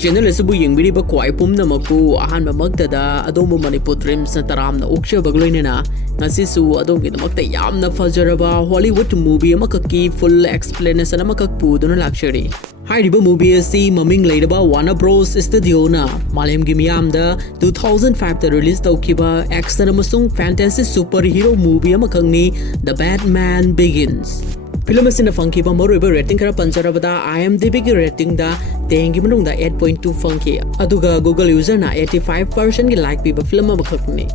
Channel asibu yengbiriba kwai pumnamaku ahanbamaktada adombu Manipur Dreams na taramna ukchabagloinena ngasisu adongidmakta yamna fajaraba Hollywood movie amakaki full explanation amakak puduna luxury. Hairiba movie asi maming leidaba Warner Bros Studio na malemgi miyamda 2005 da release tawkiba action amasung fantasy superhero movie amakangni The Batman Begins. Film asina fangkiba maruiba rating kara panjarabada IMDb ki rating da tengi manungda 8.2 fangki aduga Google user na 85% ki like piba film amakakni.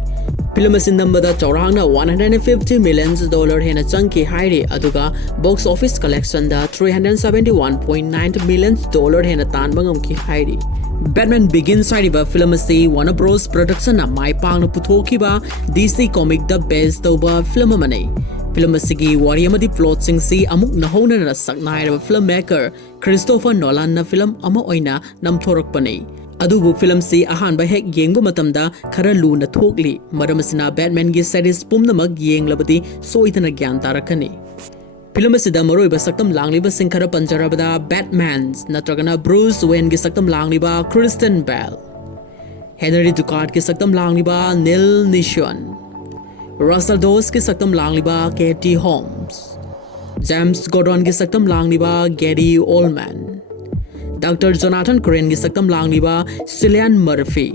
Film asin nambada chaurangna $150 million hena changki hairi aduga box office collection da $371.9 million hena tanbangam ki hairi. Batman Begins hairiba film asi Warner Bros production na mai pangna puthokiba DC comic the best toba film amane. Film asigi wari amadi plot sing si amuk nahona na saknairaba filmmaker Christopher Nolan na film ama oina namthorakpane. Adubu film si ahanba hek yengba matamda khara luna thokli maramasina Batman gi series pumnamak yenglabadi soitana gyan tarakani. Film asida maroiba saktam langliba singkhara panjarabada Batmans natragana Bruce Wayne gi saktam langliba Christian Bale, Henry Ducard gi saktam langliba Neeson, Russell Dawes ki saktam langliba Katie Holmes, James Gordon ki saktam langliba Gary Oldman, Dr. Jonathan Crane ki saktam langliba Cillian Murphy,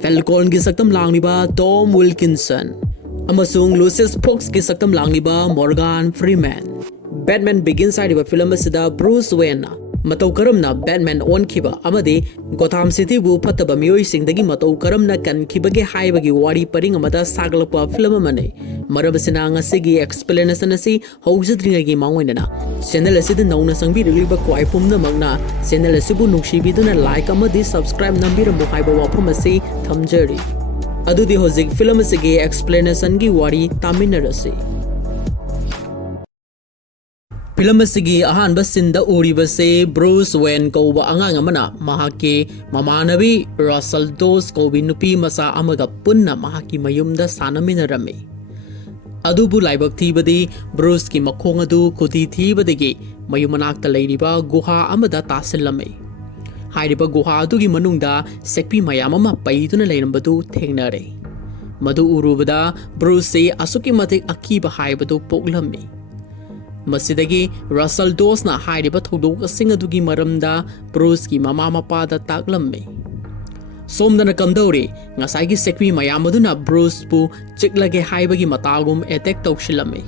Falcon ki saktam langliba Tom Wilkinson, amasung Lucius Fox ki saktam langliba Morgan Freeman. Batman Begins hairiba film asida Bruce Wayne matau karamna Batman on kiba amadi Gotham City bu phataba mioi singdagi matau karamna kan kibage haibagi wari paring amada sagalapa film amane marabasina ngasigi explanation asi hojadringagi maungena channel asida nauna sangbi riliba kwai pumna magna channel asibu nungsibiduna like amadi subscribe nambiramu haiba wafam asi thamjari adudi hojik film asigi explanation gi wari taminarasi. Film asigi ahanba sinda uribase Bruce Wayne kauba angang amana mahaki mamanabi Russell Dawes kaubi nupi masa amaga punna mahaki mayumda sanaminarami. Adubu laibak thibadi Bruce ki makhong adu kuti thibadagi mayumanakta leiriba guha amada tasilame. Hairiba guha adugi manungda sekpi mayam ama paiduna leirambadu thengnare. Madu urubada Bruce se asuki matik akiba haibadu poklami. Masidagi Russell Dawes na hairiba thodok asing adugi maramda Bruce ki mama mapada taklamme. Somdana kamdauri ngasai gi sekwi mayam aduna Bruce pu chiklage haibagi matagum attack tawshilame.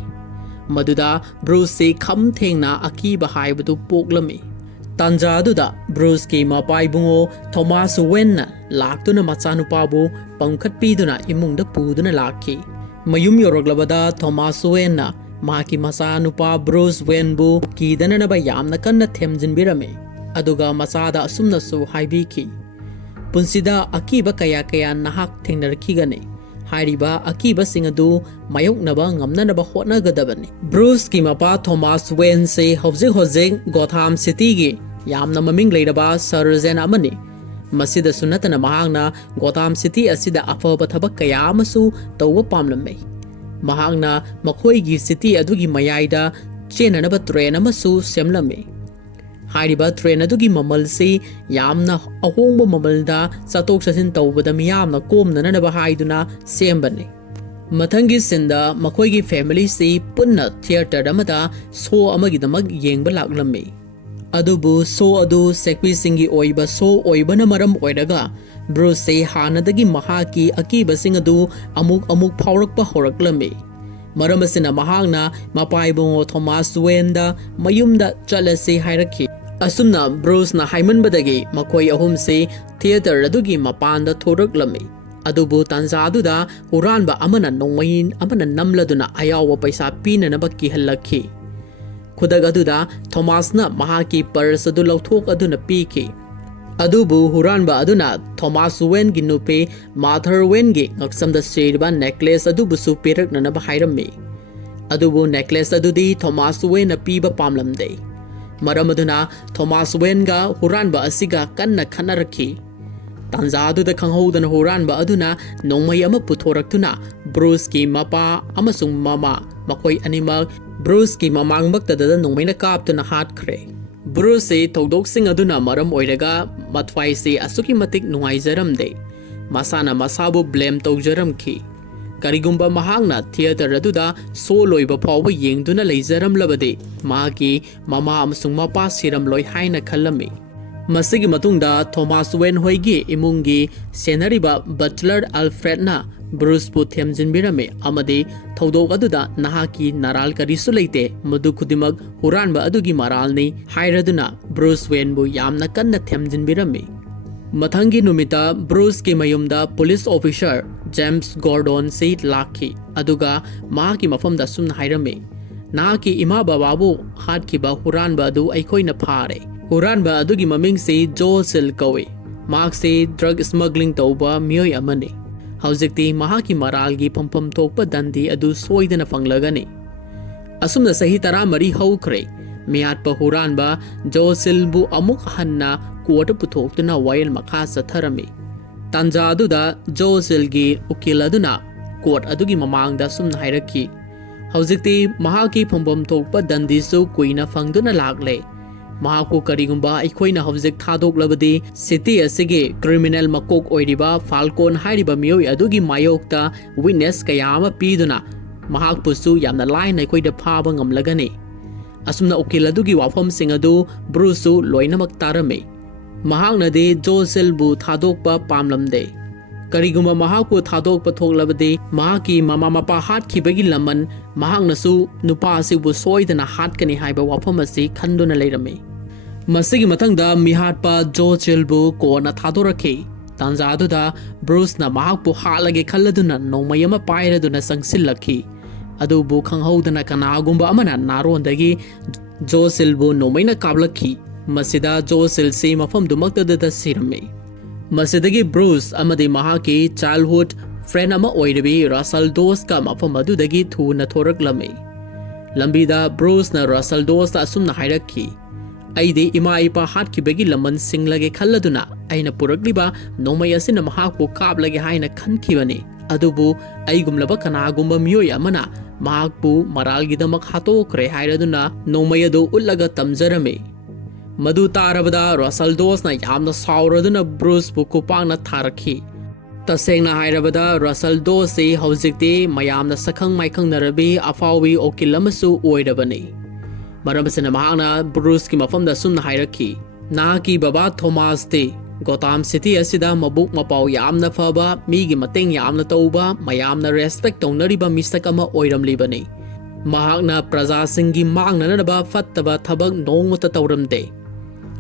Maduda Bruce se kham thengna akiba haibadu poklame. Tanja aduda Bruce ki mapai bungo Thomas Wayne laktuna machanupabu pangkhat piduna imungda puduna lakhi. Mayum yoroglabada Thomas Wayne Maki masa nupa Bruce Wayne bu kidana na bayam na kanna themjinbirame aduga masada asumna su haibiki punsida akiba kaya nahak thengnarkhigane hairiba akiba singadu mayoknaba ngamnanaba hotnagadabani. Bruce ki mapa Thomas Wayne se hojik Gotham City gi yamna maming leiraba surgeon amani masida sunatana mahangna Gotham City asida afaba thabak kaya amasu tawwa pamlamme. Mahangna makhoi gi city adugi mayaida chenanaba train amasu semlame. Hairiba train adugi mamal se yamna ahongba mamalda satok sasin tawbada miyamna komnanaba haiduna sembane. Mathangi sinda makhoi gi family se punna theater amada show amagidamag yengba laklame. Adubu show adu sekpi singi oiba show oibana maram oiraga Bruce se hanadagi mahaki akiba singadu amuk phaurakpa horaklame. Maramasina mahangna mapai bungo Thomas Wayne da mayumda chalase hairakhi. Asumna Bruce na haimanbadagi makoi ahum se theater adugi mapanda thoraklame. Adubu tanza aduda huranba amana nongmain amana namladuna ayawa paisa pinanaba kihalakhi. Khudag aduda Thomas na mahaki purse adu lauthok aduna piki. Adubu huranba aduna Thomas Wayne gi nupe Martha Wayne gi ngaksamda seriba necklace adubu su piraknana bahairammi. Adubu necklace adudi Thomas Wayne na piba pamlamde. Maram aduna Thomas Wayne ga huranba asiga kanna khanaraki. Tanza aduda khanghodana huranba aduna nongmai ama puthораktuna Bruce ki mapa amasung mama makoi animal Bruce ki mamangbaktadada nongmaina kaptuna hatkre. ꯕ꯭ꯔꯨꯁꯁꯤ ꯊꯧꯗꯣꯛꯁꯤꯡ ꯑꯗꯨꯅ ꯃꯔꯝ ꯑꯣꯏꯔꯒ ꯃꯊ꯭ꯋꯥꯏꯁꯤ ꯑꯁꯨꯛꯀꯤ ꯃꯇꯤꯛ ꯅꯨꯡꯉꯥꯏꯖꯔꯝꯗꯦ ꯃꯁꯥꯅ ꯃꯁꯥꯕꯨ blame ꯇꯧꯖꯔꯝꯈꯤ ꯀꯔꯤꯒꯨꯝꯕ ꯃꯍꯥꯛꯅ ꯊꯤꯌꯦꯇꯔ ꯑꯗꯨꯗ ꯁꯣ ꯂꯣꯏꯕ ꯐꯥꯎꯕ ꯌꯦꯡꯗꯨꯅ ꯂꯩꯖꯔꯝꯂꯕꯗꯤ ꯃꯍꯥꯛꯀꯤ ꯃꯃꯥ ꯑꯃꯁꯨꯡ ꯃꯄꯥ ꯁꯤꯔꯝꯂꯣꯏ ꯍꯥꯏꯅ ꯈꯜꯂꯝꯃꯤ ꯃꯁꯤꯒꯤ ꯃꯇꯨꯡꯗ ꯊꯣꯃꯥꯁ ꯋꯦꯟ ꯍꯣꯏꯒꯤ ꯏꯃꯨꯡꯒꯤ ꯁꯦꯟꯅꯔꯤꯕ ꯕꯠꯂꯔ ꯑꯜꯐ꯭ꯔꯦꯗꯅ ꯕ꯭ꯔꯨꯁꯄꯨ ꯊꯦꯝꯖꯤꯟꯕꯤꯔꯝꯃꯤ ꯑꯃꯗꯤ ꯊꯧꯗꯣꯛ ꯑꯗꯨꯗ ꯅꯍꯥꯛꯀꯤ ꯅꯔꯥꯜ ꯀꯔꯤꯁꯨ ꯂꯩꯇꯦ ꯃꯗꯨ ꯈꯨꯗꯤꯡꯃꯛ ꯍꯨꯔꯥꯟꯕ ꯑꯗꯨꯒꯤ ꯃꯔꯥꯜꯅꯤ ꯍꯥꯏꯔꯗꯨꯅ ꯕ꯭ꯔꯨꯁ ꯋꯦꯟꯕꯨ ꯌꯥꯝꯅ ꯀꯟꯅ ꯊꯦꯝꯖꯤꯟꯕꯤꯔꯝꯃꯤ ꯃꯊꯪꯒꯤ ꯅꯨꯃꯤꯠꯇ ꯕ꯭ꯔꯨꯁꯀꯤ ꯃꯌꯨꯝꯗ ꯄꯨꯂꯤꯁ ꯑꯣꯐꯤꯁꯔ ꯖꯦꯝꯁ ꯒꯣꯔꯗꯣꯟꯁꯤ ꯂꯥꯛꯈꯤ ꯑꯗꯨꯒ ꯃꯍꯥꯛꯀꯤ ꯃꯐꯝꯗ ꯑꯁꯨꯝꯅ ꯍꯥꯏꯔꯝꯃꯤ ꯅꯍꯥꯛꯀꯤ ꯏꯃꯥ ꯕꯕꯥꯕꯨ ꯍꯥꯠꯈꯤꯕ ꯍꯨꯔꯥꯟꯕ ꯑꯗꯨ ꯑꯩꯈꯣꯏꯅ ꯐꯥꯔꯦ ꯍꯨꯔꯥꯟꯕ ꯑꯗꯨꯒꯤ ꯃꯃꯤꯡꯁꯤ ꯖꯣꯜꯁꯤꯜ ꯀꯧꯏ ꯃꯍꯥꯛꯁꯤ ꯗ꯭ꯔꯒ ꯁ꯭ꯃꯒ꯭ꯂꯤꯡ ꯇꯧꯕ ꯃꯤꯑꯣꯏ ꯑꯃꯅꯤ ꯍꯧꯖꯤꯛꯇꯤ ꯃꯍꯥꯛꯀꯤ ꯃꯔꯥꯜꯒꯤ ꯐꯝꯐꯝ ꯊꯣꯛꯄ ꯗꯟꯗꯤ ꯑꯗꯨ ꯁꯣꯏꯗꯅ ꯐꯪꯂꯒꯅꯤ ꯑꯁꯨꯝꯅ ꯆꯍꯤ 14 ꯍꯧꯈ꯭ꯔꯦ ꯃꯤꯌꯥꯠꯄ ꯍꯨꯔꯥꯟꯕ ꯖꯣꯜꯁꯤꯜꯕꯨ ꯑꯃꯨꯛ ꯍꯟꯅ ꯀꯣꯔꯠꯇ ꯄꯨꯊꯣꯛꯇꯨꯅ ꯋꯥꯌꯦꯜ ꯃꯈꯥ ꯆꯠꯊꯔꯝꯃꯤ ꯇꯥꯟꯖꯥ ꯑꯗꯨꯗ ꯖꯣꯜꯁꯤꯜꯒꯤ ꯎꯀꯤꯜ ꯑꯗꯨꯅ ꯀꯣꯔꯠ ꯑꯗꯨꯒꯤ ꯃꯃꯥꯡꯗ ꯁꯨꯝꯅ ꯍꯥꯏꯔꯛꯈꯤ ꯍꯧꯖꯤꯛꯇꯤ ꯃꯍꯥꯛꯀꯤ ꯐꯪꯐꯝ ꯊꯣꯛꯄ ꯗꯟꯗꯤꯁꯨ ꯀꯨꯏꯅ ꯐꯪꯗꯨꯅ ꯂꯥꯛꯂꯦ ꯃꯍꯥꯛꯄꯨ ꯀꯔꯤꯒꯨꯝꯕ ꯑꯩꯈꯣꯏꯅ ꯍꯧꯖꯤꯛ ꯊꯥꯗꯣꯛꯂꯕꯗꯤ ꯁꯤꯇꯤ ꯑꯁꯤꯒꯤ ꯀ꯭ꯔꯤꯃꯤꯅꯦꯜ ꯃꯀꯣꯛ ꯑꯣꯏꯔꯤꯕ ꯐꯥꯜꯀꯣꯟ ꯍꯥꯏꯔꯤꯕ ꯃꯤꯑꯣꯏ ꯑꯗꯨꯒꯤ ꯃꯥꯌꯣꯛꯇ ꯋꯤꯠꯅꯦꯁ ꯀꯌꯥ ꯑꯃ ꯄꯤꯗꯨꯅ ꯃꯍꯥꯛꯄꯨꯁꯨ ꯌꯥꯝꯅ ꯂꯥꯏꯅ ꯑꯩꯈꯣꯏꯗ ꯐꯥꯕ ꯉꯝꯂꯒꯅꯤ ꯑꯁꯨꯝꯅ ꯎꯀꯤꯜ ꯑꯗꯨꯒꯤ ꯋꯥꯐꯝꯁꯤꯡ ꯑꯗꯨ ꯕ꯭ꯔꯨꯁꯁꯨ ꯂꯣꯏꯅꯃꯛ ꯇꯥꯔꯝꯃꯤ ꯃꯍꯥꯛꯅꯗꯤ ꯖꯣꯜꯁꯤꯜꯕꯨ ꯊꯥꯗꯣꯛꯄ ꯄꯥꯝꯂꯝꯗꯦ ꯀꯔꯤꯒꯨꯝꯕ ꯃꯍꯥꯛꯄꯨ ꯊꯥꯗꯣꯛꯄ ꯊꯣꯛꯂꯕꯗꯤ ꯃꯍꯥꯛꯀꯤ ꯃꯃꯥ ꯃꯄꯥ ꯍꯥꯠꯈꯤꯕꯒꯤ ꯂꯃꯟ ꯃꯍꯥꯛꯅꯁꯨ ꯅꯨꯄꯥ ꯑꯁꯤꯕꯨ ꯁꯣꯏꯗꯅ ꯍꯥꯠꯀꯅꯤ ꯍꯥꯏꯕ ꯋꯥꯐꯝ ꯑꯁꯤ ꯈꯟꯗꯨꯅ ꯂꯩꯔꯝꯃꯤ ꯃꯁꯤꯒꯤ ꯃꯊꯪꯗ ꯃꯤꯍꯥꯠꯄ ꯖꯣꯜꯁꯤꯜꯕꯨ ꯀꯣꯟꯅ ꯊꯥꯗꯣꯔꯛꯈꯤ ꯇꯥꯟꯖꯥ ꯑꯗꯨꯗ ꯕ꯭ꯔꯨꯁꯅ ꯃꯍꯥꯛꯄꯨ ꯍꯥꯠꯂꯒꯦ ꯈꯜꯂꯗꯨꯅ ꯅꯣꯡꯃꯩ ꯑꯃ ꯄꯥꯏꯔꯗꯨꯅ ꯆꯪꯁꯤꯜꯂꯛꯈꯤ ꯑꯗꯨꯕꯨ ꯈꯪꯍꯧꯗꯅ ꯀꯅꯥꯒꯨꯝꯕ ꯑꯃꯅ ꯅꯥꯔꯣꯟꯗꯒꯤ ꯖꯣꯜꯁꯤꯜꯕꯨ ꯅꯣꯡꯃꯩꯅ ꯀꯥꯞꯂꯛꯈꯤ ꯃꯁꯤꯗ ꯖꯣꯜꯁꯤꯜꯁꯤ ꯃꯐꯝꯗꯨꯃꯛꯇꯗ ꯁꯤꯔꯝꯃꯤ ꯃꯁꯤꯗꯒꯤ ꯕ꯭ꯔꯨꯁ ꯑꯃꯗꯤ ꯃꯍꯥꯛꯀꯤ ꯆꯥꯏꯜꯗꯍꯨꯗ ꯐ꯭ꯔꯦꯟ ꯑꯃ ꯑꯣꯏꯔꯤꯕꯤ ꯔꯁꯜ ꯗꯣꯁꯀ ꯃꯐꯝ ꯑꯗꯨꯗꯒꯤ ꯊꯨꯅ ꯊꯣꯔꯛꯂꯝꯃꯤ ꯂꯝꯕꯤꯗ ꯕ꯭ꯔꯨꯁꯅ ꯔꯁꯜ ꯗꯣꯁꯇ ꯑꯁꯨꯝꯅ ꯍꯥꯏꯔꯛꯈꯤ ꯑꯩꯗꯤ ꯏꯃꯥ ꯏꯄꯥ ꯍꯥꯠꯈꯤꯕꯒꯤ ꯂꯃꯟ ꯁꯤꯡꯂꯒꯦ ꯈꯜꯂꯗꯨꯅ ꯑꯩꯅ ꯄꯨꯔꯛꯂꯤꯕ ꯅꯣꯡꯃꯩ ꯑꯁꯤꯅ ꯃꯍꯥꯛꯄꯨ ꯀꯥꯞꯂꯒꯦ ꯍꯥꯏꯅ ꯈꯟꯈꯤꯕꯅꯤ ꯑꯗꯨꯕꯨ ꯑꯩꯒꯨꯝꯂꯕ ꯀꯅꯥꯒꯨꯝꯕ ꯃꯤꯑꯣꯏ ꯑꯃꯅ ꯃꯍꯥꯛꯄꯨ ꯃꯔꯥꯜꯒꯤꯗꯃꯛ ꯍꯥꯠꯇꯣꯛꯈ꯭ꯔꯦ ꯍꯥꯏꯔꯗꯨꯅ ꯅꯣꯡꯃꯩ ꯑꯗꯨ ꯎꯠꯂꯒ ꯇꯝꯖꯔꯝꯃꯤ ꯃꯗꯨ ꯇꯥꯔꯕꯗ ꯔꯁꯜ ꯗꯣꯁꯅ ꯌꯥꯝꯅ ꯁꯥꯎꯔꯗꯨꯅ ꯕ꯭ꯔꯨꯁꯄꯨ ꯈꯨꯄꯥꯛꯅ ꯊꯥꯔꯛꯈꯤ ꯇꯁꯦꯡꯅ ꯍꯥꯏꯔꯕꯗ ꯔꯁꯜ ꯗꯣꯁꯁꯤ ꯍꯧꯖꯤꯛꯇꯤ ꯃꯌꯥꯝꯅ ꯁꯛꯈꯪ ꯃꯥꯏꯈꯪꯅꯔꯕꯤ ꯑꯐꯥꯎꯕꯤ ꯎꯀꯤꯜ ꯑꯃꯁꯨ ꯑꯣꯏꯔꯕꯅꯤ ꯃꯔꯝ ꯑꯁꯤꯅ ꯃꯍꯥꯛꯅ ꯕ꯭ꯔꯨꯁꯀꯤ ꯃꯐꯝꯗ ꯑꯁꯨꯝꯅ ꯍꯥꯏꯔꯛꯈꯤ ꯅꯍꯥꯛꯀꯤ ꯕꯕꯥ ꯊꯣꯃꯥꯁꯇꯤ ꯒꯣꯊꯥꯝ ꯁꯤꯇꯤ ꯑꯁꯤꯗ ꯃꯕꯨꯛ ꯃꯄꯥꯎ ꯌꯥꯝꯅ ꯐꯕ ꯃꯤꯒꯤ ꯃꯇꯦꯡ ꯌꯥꯝꯅ ꯇꯧꯕ ꯃꯌꯥꯝꯅ ꯔꯦꯁꯄꯦꯛ ꯇꯧꯅꯔꯤꯕ ꯃꯤꯁꯛ ꯑꯃ ꯑꯣꯏꯔꯝꯂꯤꯕꯅꯤ ꯃꯍꯥꯛꯅ ꯄ꯭ꯔꯖꯥꯁꯤꯡꯒꯤ ꯃꯥꯡꯅꯅꯕ ꯐꯠꯇꯕ ꯊꯕꯛ ꯅꯣꯡꯃꯇ ꯇꯧꯔꯝꯗꯦ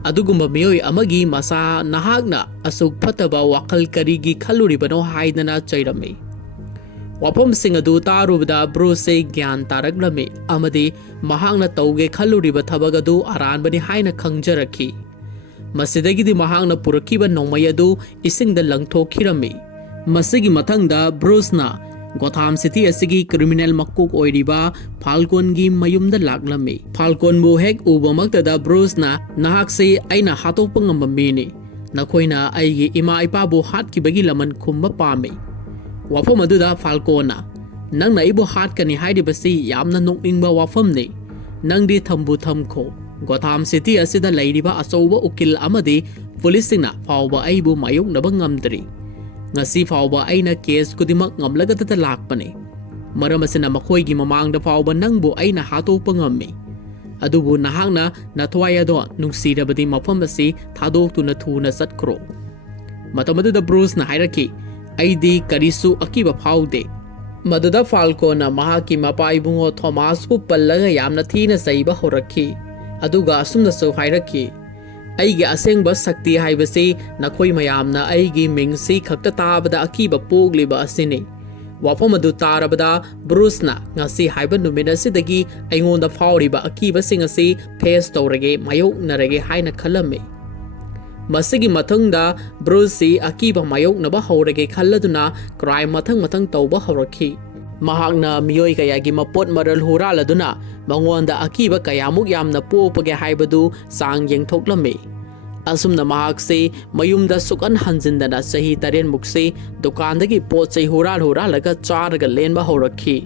ꯑꯗꯨꯒꯨꯝꯕ ꯃꯤꯑꯣꯏ ꯑꯃꯒꯤ ꯃꯁꯥ ꯅꯍꯥꯛꯅ ꯑꯁꯨꯛ ꯐꯠꯇꯕ ꯋꯥꯈꯜ ꯀꯔꯤꯒꯤ ꯈꯜꯂꯨꯔꯤꯕꯅꯣ ꯍꯥꯏꯗꯅ ꯆꯩꯔꯝꯃꯤ ꯋꯥꯐꯝꯁꯤꯡ ꯑꯗꯨ ꯇꯥꯔꯨꯕꯗ ꯕ꯭ꯔꯨꯁꯁꯤ ꯒ꯭ꯌꯥꯟ ꯇꯥꯔꯛꯂꯝꯃꯤ ꯑꯃꯗꯤ ꯃꯍꯥꯛꯅ ꯇꯧꯒꯦ ꯈꯜꯂꯨꯔꯤꯕ ꯊꯕꯛ ꯑꯗꯨ ꯑꯔꯥꯟꯕꯅꯤ ꯍꯥꯏꯅ ꯈꯪꯖꯔꯛꯈꯤ ꯃꯁꯤꯗꯒꯤꯗꯤ ꯃꯍꯥꯛꯅ ꯄꯨꯔꯛꯈꯤꯕ ꯅꯣꯡꯃꯩ ꯑꯗꯨ ꯏꯁꯤꯡꯗ ꯂꯪꯊꯣꯛꯈꯤꯔꯝꯃꯤ ꯃꯁꯤꯒꯤ ꯃꯊꯪꯗ ꯕ꯭ꯔꯨꯁꯅ ꯒꯣꯊꯥꯝ ꯁꯤꯇꯤ ꯑꯁꯤꯒꯤ ꯀ꯭ꯔꯤꯃꯤꯅꯦꯜ ꯃꯀꯣꯛ ꯑꯣꯏꯔꯤꯕ ꯐꯥꯜꯀꯣꯟꯒꯤ ꯃꯌꯨꯝꯗ ꯂꯥꯛꯂꯝꯃꯤ ꯐꯥꯜꯀꯣꯟꯕꯨ ꯍꯦꯛ ꯎꯕꯃꯛꯇꯗ ꯕ꯭ꯔꯨꯁꯅ ꯅꯍꯥꯛꯁꯤ ꯑꯩꯅ ꯍꯥꯠꯇꯣꯛꯄ ꯉꯝꯕ ꯃꯤꯅꯤ ꯅꯈꯣꯏꯅ ꯑꯩꯒꯤ ꯏꯃꯥ ꯏꯄꯥꯕꯨ ꯍꯥꯠꯈꯤꯕꯒꯤ ꯂꯃꯟ ꯈꯨꯝꯕ ꯄꯥꯝꯃꯤ ꯋꯥꯐꯝ ꯑꯗꯨꯗ ꯐꯥꯜꯀꯣꯟꯅ ꯅꯪꯅ ꯑꯩꯕꯨ ꯍꯥꯠꯀꯅꯤ ꯍꯥꯏꯔꯤꯕꯁꯤ ꯌꯥꯝꯅ ꯅꯣꯛꯅꯤꯡꯕ ꯋꯥꯐꯝꯅꯤ ꯅꯪꯗꯤ ꯊꯝꯕꯨ ꯊꯝꯈꯣ ꯒꯣꯊꯥꯝ ꯁꯤꯇꯤ ꯑꯁꯤꯗ ꯂꯩꯔꯤꯕ ꯑꯆꯧꯕ ꯎꯀꯤꯜ ꯑꯃꯗꯤ ꯄꯨꯂꯤꯁꯁꯤꯡꯅ ꯐꯥꯎꯕ ꯑꯩꯕꯨ ꯃꯥꯌꯣꯛꯅꯕ ꯉꯝꯗ꯭ꯔꯤ ꯉꯁꯤ ꯐꯥꯎꯕ ꯑꯩꯅ ꯀꯦꯁ ꯈꯨꯗꯤꯡꯃꯛ ꯉꯝꯂꯒꯇ ꯂꯥꯛꯄꯅꯤ ꯃꯔꯝ ꯑꯁꯤꯅ ꯃꯈꯣꯏꯒꯤ ꯃꯃꯥꯡꯗ ꯐꯥꯎꯕ ꯅꯪꯕꯨ ꯑꯩꯅ ꯍꯥꯠꯇꯣꯛꯄ ꯉꯝꯃꯤ ꯑꯗꯨꯕꯨ ꯅꯍꯥꯛꯅ ꯅꯊꯋꯥꯏ ꯑꯗꯣ ꯅꯨꯡꯁꯤꯔꯕꯗꯤ ꯃꯐꯝ ꯑꯁꯤ ꯊꯥꯗꯣꯛꯇꯨꯅ ꯊꯨꯅ ꯆꯠꯈ꯭ꯔꯣ ꯃꯇꯝ ꯑꯗꯨꯗ ꯕ꯭ꯔꯨꯁꯅ ꯍꯥꯏꯔꯛꯈꯤ ꯑꯩꯗꯤ ꯀꯔꯤꯁꯨ ꯑꯀꯤꯕ ꯐꯥꯎꯗꯦ ꯃꯗꯨꯗ ꯐꯥꯜꯀꯣꯟꯅ ꯃꯍꯥꯛꯀꯤ ꯃꯄꯥ ꯏꯕꯨꯡꯉꯣ ꯊꯣꯃꯥꯁꯄꯨ ꯄꯜꯂꯒ ꯌꯥꯝꯅ ꯊꯤꯅ ꯆꯩꯕ ꯍꯧꯔꯛꯈꯤ ꯑꯗꯨꯒ ꯑꯁꯨꯝꯅꯁꯨ ꯍꯥꯏꯔꯛꯈꯤ ꯑꯩꯒꯤ ꯑꯁꯦꯡꯕ ꯁꯛꯇꯤ ꯍꯥꯏꯕꯁꯤ ꯅꯈꯣꯏ ꯃꯌꯥꯝꯅ ꯑꯩꯒꯤ ꯃꯤꯡꯁꯤ ꯈꯛꯇ ꯇꯥꯕꯗ ꯑꯀꯤꯕ ꯄꯣꯛꯂꯤꯕ ꯑꯁꯤꯅꯤ ꯋꯥꯐꯝ ꯑꯗꯨ ꯇꯥꯔꯕꯗ ꯕ꯭ꯔꯨꯁꯅ ꯉꯁꯤ ꯍꯥꯏꯕ ꯅꯨꯃꯤꯠ ꯑꯁꯤꯗꯒꯤ ꯑꯩꯉꯣꯟꯗ ꯐꯥꯎꯔꯤꯕ ꯑꯀꯤꯕꯁꯤꯡ ꯑꯁꯤ ꯐꯦꯁ ꯇꯧꯔꯒꯦ ꯃꯥꯌꯣꯛꯅꯔꯒꯦ ꯍꯥꯏꯅ ꯈꯜꯂꯝꯃꯤ ꯃꯁꯤꯒꯤ ꯃꯇꯨꯡꯗ ꯕ꯭ꯔꯨꯁꯁꯤ ꯑꯀꯤꯕ ꯃꯥꯌꯣꯛꯅꯕ ꯍꯧꯔꯒꯦ ꯈꯜꯂꯗꯨꯅ ꯀ꯭ꯔꯥꯏꯝ ꯃꯊꯪ ꯇꯧꯕ ꯍꯧꯔꯛꯈꯤ ꯃꯍꯥꯛꯅ ꯃꯤꯑꯣꯏ ꯀꯌꯥꯒꯤ ꯃꯄꯣꯠ ꯃꯔꯜ ꯍꯨꯔꯥꯜꯂꯗꯨꯅ ꯃꯉꯣꯟꯗ ꯑꯀꯤꯕ ꯀꯌꯥꯃꯨꯛ ꯌꯥꯝꯅ ꯄꯣꯛꯄꯒꯦ ꯍꯥꯏꯕꯗꯨ ꯆꯥꯡ ꯌꯦꯡꯊꯣꯛꯂꯝꯃꯤ ꯑꯁꯨꯝꯅ ꯃꯍꯥꯛꯁꯤ ꯃꯌꯨꯝꯗ ꯁꯨꯛꯍꯟ ꯍꯟꯖꯤꯟꯗꯅ ꯆꯍꯤ 7 ꯃꯨꯛꯁꯤ ꯗꯨꯀꯥꯟꯗꯒꯤ ꯄꯣꯠ ꯆꯩ ꯍꯨꯔꯥꯜꯂꯒ ꯆꯥꯔꯒ ꯂꯦꯟꯕ ꯍꯧꯔꯛꯈꯤ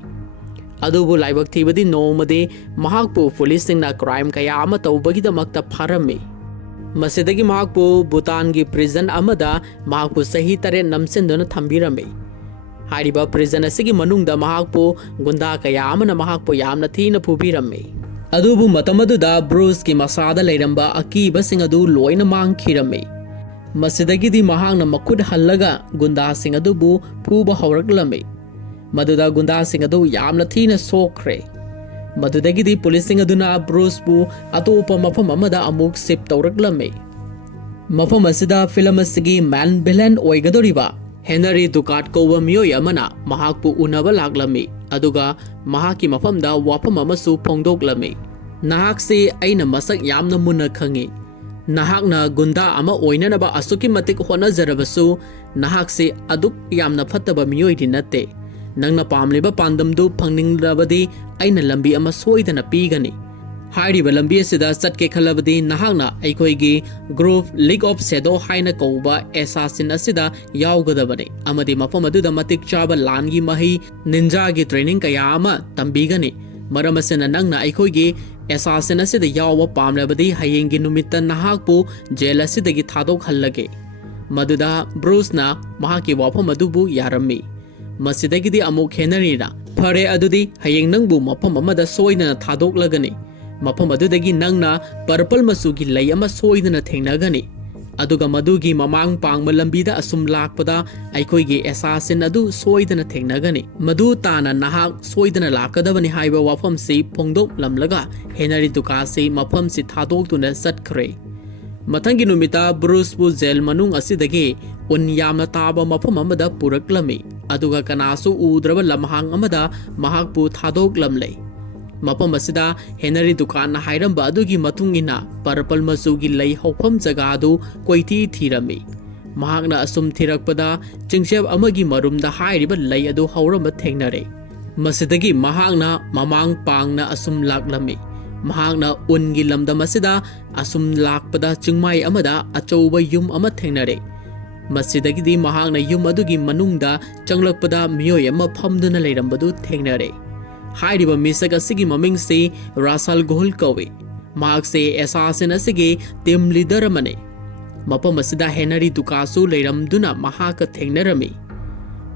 ꯑꯗꯨꯕꯨ ꯂꯥꯏꯕꯛ ꯊꯤꯕꯗꯤ ꯅꯣꯡꯃꯗꯤ ꯃꯍꯥꯛꯄꯨ ꯄꯨꯂꯤꯁꯁꯤꯡꯅ ꯀ꯭ꯔꯥꯏꯝ ꯀꯌꯥ ꯑꯃ ꯇꯧꯕꯒꯤꯗꯃꯛꯇ ꯐꯥꯔꯝꯃꯤ꯫ ꯃꯁꯤꯗꯒꯤ ꯃꯍꯥꯛꯄꯨ ꯚꯨꯇꯥꯟꯒꯤ ꯄ꯭ꯔꯤꯖꯟ ꯑꯃꯗ ꯃꯍꯥꯛꯄꯨ ꯆꯍꯤ 7 ꯅꯝꯁꯤꯟꯗꯨꯅ ꯊꯝꯕꯤꯔꯝꯃꯤ꯫ ꯍꯥꯏꯔꯤꯕ ꯄ꯭ꯔꯤꯖꯟ ꯑꯁꯤꯒꯤ ꯃꯅꯨꯡꯗ ꯃꯍꯥꯛꯄꯨ ꯒꯨꯟꯗꯥ ꯀꯌꯥ ꯑꯃꯅ ꯃꯍꯥꯛꯄꯨ ꯌꯥꯝꯅ ꯊꯤꯅ ꯐꯨꯕꯤꯔꯝꯃꯤ꯫ ꯑꯗꯨꯕꯨ ꯃꯇꯝ ꯑꯗꯨꯗ ꯕ꯭ꯔꯨꯁꯀꯤ ꯃꯁꯥꯗ ꯂꯩꯔꯝꯕ ꯑꯀꯤꯕꯁꯤꯡ ꯑꯗꯨ ꯂꯣꯏꯅ ꯃꯥꯡꯈꯤꯔꯝꯃꯤ꯫ ꯃꯁꯤꯗꯒꯤꯗꯤ ꯃꯍꯥꯛꯅ ꯃꯈꯨꯠ ꯍꯜꯂꯒ ꯒꯨꯟꯗꯥꯁꯤꯡ ꯑꯗꯨꯕꯨ ꯐꯨꯕ ꯍꯧꯔꯛꯂꯝꯃꯤ꯫ ꯃꯗꯨꯗ ꯒꯨꯟꯗꯥꯁꯤꯡ ꯑꯗꯨ ꯌꯥꯝꯅ ꯊꯤꯅ ꯁꯣꯛꯈ꯭ꯔꯦ꯫ ꯃꯗꯨꯗꯒꯤꯗꯤ ꯄꯨꯂꯤꯁꯁꯤꯡ ꯑꯗꯨꯅ ꯕ꯭ꯔꯨꯁꯄꯨ ꯑꯇꯣꯞꯄ ꯃꯐꯝ ꯑꯃꯗ ꯑꯃꯨꯛ ꯁꯤꯞ ꯇꯧꯔꯛꯂꯝꯃꯤ꯫ ꯃꯐꯝ ꯑꯁꯤꯗ ꯐꯤꯂꯝ ꯑꯁꯤꯒꯤ ꯃꯦꯟ ꯚꯤꯂꯦꯟ ꯑꯣꯏꯒꯗꯧꯔꯤꯕ ꯍꯦꯅꯔꯤ ꯗꯨꯀꯥꯠ ꯀꯧꯕ ꯃꯤꯑꯣꯏ ꯑꯃꯅ ꯃꯍꯥꯛꯄꯨ ꯎꯅꯕ ꯂꯥꯛꯂꯝꯃꯤ ꯑꯗꯨꯒ ꯃꯍꯥꯛꯀꯤ ꯃꯐꯝꯗ ꯋꯥꯐꯝ ꯑꯃꯁꯨ ꯐꯣꯡꯗꯣꯛꯂꯝꯃꯤ꯫ "ꯅꯍꯥꯛꯁꯤ ꯑꯩꯅ ꯃꯁꯛ ꯌꯥꯝꯅ ꯃꯨꯟꯅ ꯈꯪꯏ꯫ ꯅꯍꯥꯛꯅ ꯒꯨꯟꯗꯥ ꯑꯃ ꯑꯣꯏꯅꯅꯕ ꯑꯁꯨꯛꯀꯤ ꯃꯇꯤꯛ ꯍꯣꯠꯅꯖꯔꯕꯁꯨ ꯅꯍꯥꯛꯁꯤ ꯑꯗꯨꯛ ꯌꯥꯝꯅ ꯐꯠꯇꯕ ꯃꯤꯑꯣꯏꯗꯤ ꯅꯠꯇꯦ꯫ ꯅꯪꯅ ꯄꯥꯝꯂꯤꯕ ꯄꯥꯟꯗꯝꯗꯨ ꯐꯪꯅꯤꯡꯂꯕꯗꯤ ꯑꯩꯅ ꯂꯝꯕꯤ ꯑꯃ ꯁꯣꯏꯗꯅ ꯄꯤꯒꯅꯤ꯫ ꯍꯥꯏꯔꯤꯕ ꯂꯝꯕꯤ ꯑꯁꯤꯗ ꯆꯠꯀꯦ ꯈꯜꯂꯕꯗꯤ ꯅꯍꯥꯛꯅ ꯑꯩꯈꯣꯏꯒꯤ ꯒ꯭ꯔꯨꯞ ꯂꯤꯒ ꯑꯣꯐ ꯁꯦꯗꯣ ꯍꯥꯏꯅ ꯀꯧꯕ ꯑꯦꯁꯥꯁꯤꯟ ꯑꯁꯤꯗ ꯌꯥꯎꯒꯗꯕꯅꯤ ꯑꯃꯗꯤ ꯃꯐꯝ ꯑꯗꯨꯗ ꯃꯇꯤꯛ ꯆꯥꯕ ꯂꯥꯟꯒꯤ ꯃꯍꯩ ꯅꯤꯟꯖꯥꯒꯤ ꯇ꯭ꯔꯦꯅꯤꯡ ꯀꯌꯥ ꯑꯃ ꯇꯝꯕꯤꯒꯅꯤ꯫ ꯃꯔꯝ ꯑꯁꯤꯅ ꯅꯪꯅ ꯑꯩꯈꯣꯏꯒꯤ ꯑꯦꯁꯥꯁꯤꯟ ꯑꯁꯤꯗ ꯌꯥꯎꯕ ꯄꯥꯝꯂꯕꯗꯤ ꯍꯌꯦꯡꯒꯤ ꯅꯨꯃꯤꯠꯇ ꯅꯍꯥꯛꯄꯨ ꯖꯦꯜ ꯑꯁꯤꯗꯒꯤ ꯊꯥꯗꯣꯛꯍꯜꯂꯒꯦ"꯫ ꯃꯗꯨꯗ ꯕ꯭ꯔꯨꯁꯅ ꯃꯍꯥꯛꯀꯤ ꯋꯥꯐꯝ ꯑꯗꯨꯕꯨ ꯌꯥꯔꯝꯃꯤ꯫ ꯃꯁꯤꯗꯒꯤꯗꯤ ꯑꯃꯨꯛ ꯍꯦꯅꯔꯤꯅ "ꯐꯔꯦ, ꯑꯗꯨꯗꯤ ꯍꯌꯦꯡ ꯅꯪꯕꯨ ꯃꯐꯝ ꯑꯃꯗ ꯁꯣꯏꯗꯅ ꯊꯥꯗꯣꯛꯂꯒꯅꯤ꯫ ꯃꯐꯝ ꯑꯗꯨꯗꯒꯤ ꯅꯪꯅ ꯄꯔꯄꯜ ꯃꯆꯨꯒꯤ ꯂꯩ ꯑꯃ ꯁꯣꯏꯗꯅ ꯊꯦꯡꯅꯒꯅꯤ꯫ ꯑꯗꯨꯒ ꯃꯗꯨꯒꯤꯃꯃꯥꯡ ꯄꯥꯡꯕ ꯂꯝꯕꯤꯗ ꯑꯁꯨꯝ ꯂꯥꯛꯄꯗ ꯑꯩꯈꯣꯏꯒꯤ ꯑꯦꯁꯥꯁꯤꯟ ꯑꯗꯨ ꯁꯣꯏꯗꯅ ꯊꯦꯡꯅꯒꯅꯤ꯫ ꯃꯗꯨ ꯇꯥꯅ ꯅꯍꯥꯛ ꯁꯣꯏꯗꯅ ꯂꯥꯛꯀꯗꯕꯅꯤ" ꯍꯥꯏꯕ ꯋꯥꯐꯝꯁꯤ ꯐꯣꯡꯗꯣꯛꯂꯝꯂꯒ ꯍꯦꯅꯔꯤ ꯗꯨꯀꯥꯠꯁꯤ ꯃꯐꯝꯁꯤ ꯊꯥꯗꯣꯛꯇꯨꯅ ꯆꯠꯈ꯭ꯔꯦ꯫ ꯃꯊꯪꯒꯤ ꯅꯨꯃꯤꯠꯇ ꯕ꯭ꯔꯨꯁꯄꯨ ꯖꯦꯜ ꯃꯅꯨꯡ ꯑꯁꯤꯗꯒꯤ ꯎꯟ ꯌꯥꯝꯅ ꯇꯥꯕ ꯃꯐꯝ ꯑꯃꯗ ꯄꯨꯔꯛꯂꯝꯃꯤ ꯑꯗꯨꯒ ꯀꯅꯥꯁꯨ ꯎꯗ꯭ꯔꯕ ꯂꯝꯍꯥꯡ ꯑꯃꯗ ꯃꯍꯥꯛꯄꯨ ꯊꯥꯗꯣꯛꯂꯝꯂꯦ꯫ ꯃꯐꯝ ꯑꯁꯤꯗ ꯍꯦꯅꯔꯤ ꯗꯨꯀꯥꯠꯅ ꯍꯥꯏꯔꯝꯕ ꯑꯗꯨꯒꯤ ꯃꯇꯨꯡ ꯏꯟꯅ ꯄꯔꯄꯜ ꯃꯆꯨꯒꯤ ꯂꯩ ꯍꯧꯐꯝ ꯖꯒꯥ ꯑꯗꯨ ꯀꯣꯏꯊꯤ ꯊꯤꯔꯝꯃꯤ꯫ ꯃꯍꯥꯛꯅ ꯑꯁꯨꯝ ꯊꯤꯔꯛꯄꯗ ꯆꯤꯡꯆꯦꯞ ꯑꯃꯒꯤ ꯃꯔꯨꯝꯗ ꯍꯥꯏꯔꯤꯕ ꯂꯩ ꯑꯗꯨ ꯍꯧꯔꯝꯕ ꯊꯦꯡꯅꯔꯦ꯫ ꯃꯁꯤꯗꯒꯤ ꯃꯍꯥꯛꯅ ꯃꯃꯥꯡ ꯄꯥꯡꯅ ꯑꯁꯨꯝ ꯂꯥꯛꯂꯝꯃꯤ꯫ ꯃꯍꯥꯛꯅ ꯎꯟꯒꯤ ꯂꯝꯗꯝ ꯑꯁꯤꯗ ꯑꯁꯨꯝ ꯂꯥꯛꯄꯗ ꯆꯤꯡꯃꯥꯏ ꯑꯃꯗ ꯑꯆꯧꯕ ꯌꯨꯝ ꯑꯃ ꯊꯦꯡꯅꯔꯦ꯫ ꯃꯁꯤꯗꯒꯤꯗꯤ ꯃꯍꯥꯛꯅ ꯌꯨꯝ ꯑꯗꯨꯒꯤ ꯃꯅꯨꯡꯗ ꯆꯪꯂꯛꯄꯗ ꯃꯤꯑꯣꯏ ꯑꯃ ꯐꯝꯗꯨꯅ ꯂꯩꯔꯝꯕꯗꯨ ꯊꯦꯡꯅꯔꯦ꯫ ꯍꯥꯏꯔꯤꯕ ꯃꯤꯁꯛ ꯑꯁꯤꯒꯤ ꯃꯃꯤꯡꯁꯤ ꯔꯥꯁꯜ ꯘꯨꯜ ꯀꯧꯏ꯫ ꯃꯍꯥꯛꯁꯤ ꯑꯦꯁꯥꯁꯤꯟ ꯑꯁꯤꯒꯤ ꯇꯤꯝ ꯂꯤꯗꯔ ꯑꯃꯅꯤ꯫ ꯃꯐꯝ ꯑꯁꯤꯗ ꯍꯦꯅꯔꯤ ꯗꯨꯀꯥꯠꯁꯨ ꯂꯩꯔꯝꯗꯨꯅ ꯃꯍꯥꯛꯀ ꯊꯦꯡꯅꯔꯝꯃꯤ꯫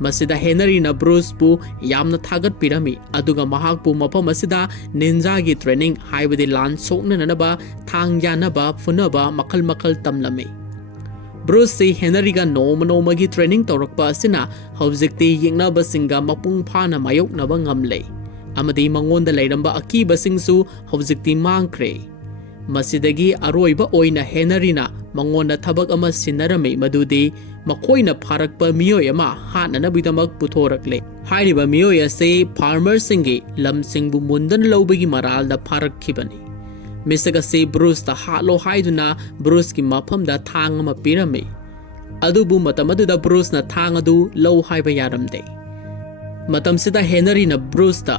ꯃꯁꯤꯗ ꯍꯦꯅꯔꯤꯅ ꯕ꯭ꯔꯨꯁꯄꯨ ꯌꯥꯝꯅ ꯊꯥꯒꯠꯄꯤꯔꯝꯃꯤ ꯑꯗꯨꯒ ꯃꯍꯥꯛꯄꯨ ꯃꯐꯝ ꯑꯁꯤꯗ ꯅꯤꯟꯖꯥꯒꯤ ꯇ꯭ꯔꯦꯅꯤꯡ ꯍꯥꯏꯕꯗꯤ ꯂꯥꯟ ꯁꯣꯛꯅꯅꯕ ꯊꯥꯡ ꯌꯥꯅꯕ ꯐꯨꯅꯕ ꯃꯈꯜ ꯃꯈꯜ ꯇꯝꯂꯝꯃꯤ꯫ ꯕ꯭ꯔꯨꯁꯁꯤ ꯍꯦꯅꯔꯤꯒ ꯅꯣꯡꯃ ꯅꯣꯡꯃꯒꯤ ꯇ꯭ꯔꯦꯅꯤꯡ ꯇꯧꯔꯛꯄ ꯑꯁꯤꯅ ꯍꯧꯖꯤꯛꯇꯤ ꯌꯦꯛꯅꯕꯁꯤꯡꯒ ꯃꯄꯨꯡ ꯐꯥꯅ ꯃꯥꯌꯣꯛꯅꯕ ꯉꯝꯂꯦ ꯑꯃꯗꯤ ꯃꯉꯣꯟꯗ ꯂꯩꯔꯝꯕ ꯑꯀꯤꯕꯁꯤꯡꯁꯨ ꯍꯧꯖꯤꯛꯇꯤ ꯃꯥꯡꯈ꯭ꯔꯦ꯫ ꯃꯁꯤꯗꯒꯤ ꯑꯔꯣꯏꯕ ꯑꯣꯏꯅ ꯍꯦꯅꯔꯤꯅ ꯃꯉꯣꯟꯗ ꯊꯕꯛ ꯑꯃ ꯁꯤꯟꯅꯔꯝꯃꯤ ꯃꯗꯨꯗꯤ ꯃꯈꯣꯏꯅ ꯐꯥꯔꯛꯄ ꯃꯤꯑꯣꯏ ꯑꯃ ꯍꯥꯠꯅꯅꯕꯒꯤꯗꯃꯛ ꯄꯨꯊꯣꯔꯛꯂꯦ꯫ ꯍꯥꯏꯔꯤꯕ ꯃꯤꯑꯣꯏ ꯑꯁꯤ ꯐꯥꯔꯃꯔꯁꯤꯡꯒꯤ ꯂꯝꯁꯤꯡꯕꯨ ꯃꯨꯟꯗꯨꯅ ꯂꯧꯕꯒꯤ ꯃꯔꯥꯜꯗ ꯐꯥꯔꯛꯈꯤꯕꯅꯤ꯫ ꯃꯤꯁꯛ ꯑꯁꯤ ꯕ꯭ꯔꯨꯁꯇ ꯍꯥꯠꯂꯣ ꯍꯥꯏꯗꯨꯅ ꯕ꯭ꯔꯨꯁꯀꯤ ꯃꯐꯝꯗ ꯊꯥꯡ ꯑꯃ ꯄꯤꯔꯝꯃꯤ꯫ ꯑꯗꯨꯕꯨ ꯃꯇꯝ ꯑꯗꯨꯗ ꯕ꯭ꯔꯨꯁꯅ ꯊꯥꯡ ꯑꯗꯨ ꯂꯧ ꯍꯥꯏꯕ ꯌꯥꯔꯝꯗꯦ꯫ ꯃꯇꯝꯁꯤꯗ ꯍꯦꯅꯔꯤꯅ ꯕ꯭ꯔꯨꯁꯇ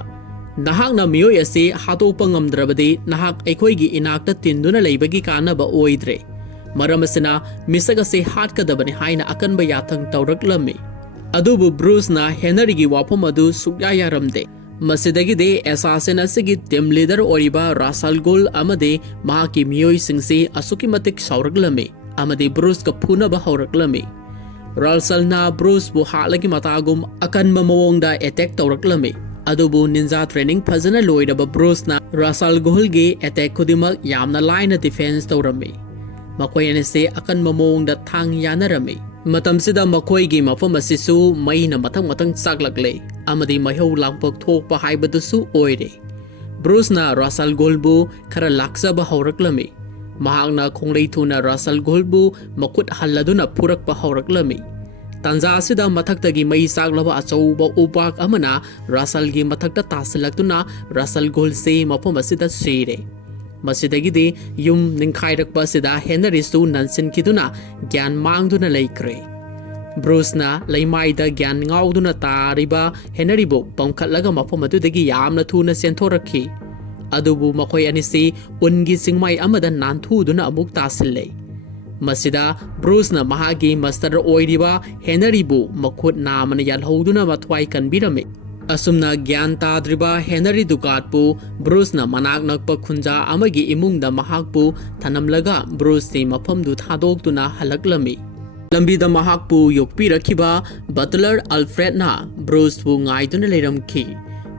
"ꯅꯍꯥꯛꯅ ꯃꯤꯑꯣꯏ ꯑꯁꯤ ꯍꯥꯠꯇꯣꯛꯄ ꯉꯝꯗ꯭ꯔꯕꯗꯤ ꯅꯍꯥꯛ ꯑꯩꯈꯣꯏꯒꯤ ꯏꯅꯥꯛꯇ ꯇꯤꯟꯗꯨꯅ ꯂꯩꯕꯒꯤ ꯀꯥꯟꯅꯕ ꯑꯣꯏꯗ꯭ꯔꯦ꯫ ꯃꯔꯝ ꯑꯁꯤꯅ ꯃꯤꯁꯛ ꯑꯁꯤ ꯍꯥꯠꯀꯗꯕꯅꯤ" ꯍꯥꯏꯅ ꯑꯀꯟꯕ ꯌꯥꯊꯪ ꯇꯧꯔꯛꯂꯝꯃꯤ꯫ ꯑꯗꯨꯕꯨ ꯕ꯭ꯔꯨꯁꯅ ꯍꯦꯅꯔꯤꯒꯤ ꯋꯥꯐꯝ ꯑꯗꯨ ꯁꯨꯛꯌꯥ ꯌꯥꯔꯝꯗꯦ꯫ ꯃꯁꯤꯗꯒꯤꯗꯤ ꯑꯦꯁꯥꯁꯤꯟ ꯑꯁꯤꯒꯤ ꯇꯤꯝ ꯂꯤꯗꯔ ꯑꯣꯏꯔꯤꯕ ꯔꯥꯁꯜ ꯘꯨꯜ ꯑꯃꯗꯤ ꯃꯍꯥꯛꯀꯤ ꯃꯤꯑꯣꯏꯁꯤꯡꯁꯤ ꯑꯁꯨꯛꯀꯤ ꯃꯇꯤꯛ ꯁꯥꯎꯔꯛꯂꯝꯃꯤ ꯑꯃꯗꯤ ꯕ꯭ꯔꯨꯁꯀ ꯐꯨꯅꯕ ꯍꯧꯔꯛꯂꯝꯃꯤ꯫ ꯔꯥꯁꯜꯅ ꯕ꯭ꯔꯨꯁꯄꯨ ꯍꯥꯠꯂꯒꯤ ꯃꯇꯥꯒꯨꯝ ꯑꯀꯟꯕ ꯃꯑꯣꯡꯗ ꯑꯦꯇꯦꯛ ꯇꯧꯔꯛꯂꯝꯃꯤ꯫ ꯑꯗꯨꯕꯨ ꯅꯤꯟꯖꯥ ꯇ꯭ꯔꯦꯅꯤꯡ ꯐꯖꯅ ꯂꯣꯏꯔꯕ ꯕ꯭ꯔꯨꯁꯅ ꯔꯥꯁꯜ ꯘꯨꯜꯒꯤ ꯑꯦꯇꯦꯛ ꯈꯨꯗꯤꯡꯃꯛ ꯌꯥꯝꯅ ꯂꯥꯏꯅ ꯗꯤꯐꯦꯟꯁ ꯇꯧꯔꯝꯃꯤ꯫ ꯃꯈꯣꯏ ꯑꯅꯤꯁꯤ ꯑꯀꯟꯕ ꯃꯑꯣꯡꯗ ꯊꯥꯡ ꯌꯥꯅꯔꯝꯃꯤ꯫ ꯃꯇꯝꯁꯤꯗ ꯃꯈꯣꯏꯒꯤ ꯃꯐꯝ ꯑꯁꯤꯁꯨ ꯃꯩꯅ ꯃꯊꯪ ꯃꯊꯪ ꯆꯥꯛꯂꯛꯂꯦ ꯑꯃꯗꯤ ꯃꯩꯍꯧ ꯂꯥꯡꯄꯣꯛꯊꯣꯛꯄ ꯍꯥꯏꯕꯗꯨꯁꯨ ꯑꯣꯏꯔꯦ꯫ ꯕ꯭ꯔꯨꯁꯅ ꯔꯥꯁꯜ ꯘꯨꯜꯕꯨ ꯈꯔ ꯂꯥꯛꯆꯕ ꯍꯧꯔꯛꯂꯝꯃꯤ꯫ ꯃꯍꯥꯛꯅ ꯈꯣꯡꯂꯩ ꯊꯨꯅ ꯔꯥꯁꯜ ꯘꯨꯜꯕꯨ ꯃꯈꯨꯠ ꯍꯜꯂꯗꯨꯅ ꯐꯨꯔꯛꯄ ꯍꯧꯔꯛꯂꯝꯃꯤ꯫ ꯇꯥꯟꯖꯥ ꯑꯁꯤꯗ ꯃꯊꯛꯇꯒꯤ ꯃꯩ ꯆꯥꯛꯂꯕ ꯑꯆꯧꯕ ꯎꯄꯥꯛ ꯑꯃꯅ ꯔꯥꯁꯜꯒꯤ ꯃꯊꯛꯇ ꯇꯥꯁꯤꯜꯂꯛꯇꯨꯅ ꯔꯥꯁꯜ ꯘꯨꯜꯁꯤ ꯃꯐꯝ ꯑꯁꯤꯗ ꯁꯤꯔꯦ꯫ ꯃꯁꯤꯗꯒꯤꯗꯤ ꯌꯨꯝ ꯅꯤꯡꯈꯥꯏꯔꯛꯄ ꯑꯁꯤꯗ ꯍꯦꯅꯔꯤꯁꯨ ꯅꯟꯁꯤꯟꯈꯤꯗꯨꯅ ꯒ꯭ꯌꯥꯟ ꯃꯥꯡꯗꯨꯅ ꯂꯩꯈ꯭ꯔꯦ꯫ ꯕ꯭ꯔꯨꯁꯅ ꯂꯩꯃꯥꯏꯗ ꯒ꯭ꯌꯥꯟ ꯉꯥꯎꯗꯨꯅ ꯇꯥꯔꯤꯕ ꯍꯦꯅꯔꯤꯕꯨ ꯄꯝꯈꯠꯂꯒ ꯃꯐꯝ ꯑꯗꯨꯗꯒꯤ ꯌꯥꯝꯅ ꯊꯨꯅ ꯆꯦꯟꯊꯣꯔꯛꯈꯤ꯫ ꯑꯗꯨꯕꯨ ꯃꯈꯣꯏ ꯑꯅꯤꯁꯤ ꯎꯟꯒꯤ ꯆꯤꯡꯃꯥꯏ ꯑꯃꯗ ꯅꯥꯟꯊꯨꯗꯨꯅ ꯑꯃꯨꯛ ꯇꯥꯁꯤꯜꯂꯦ꯫ ꯃꯁꯤꯗ ꯕ꯭ꯔꯨꯁꯅ ꯃꯍꯥꯛꯀꯤ ꯃꯁꯇꯔ ꯑꯣꯏꯔꯤꯕ ꯍꯦꯅꯔꯤꯕꯨ ꯃꯈꯨꯠ ꯅꯥꯝꯃꯅ ꯌꯥꯜꯍꯧꯗꯨꯅ ꯃꯊ꯭ꯋꯥꯏ ꯀꯟꯕꯤꯔꯝꯃꯤ꯫ असुमना ज्ञान ताद्रिबा हेनरी दुकातपु ब्रूसना मनाक नकप खुंजा अमगी इमुंगदा महाकपु थनमलगा ब्रूसनी मफमदु थादोक्तुना हलकलमी लंबीदा महाकपु योक्पिरखिबा बटलर अल्फ्रेडना ब्रूसपु ngaiduna leiramki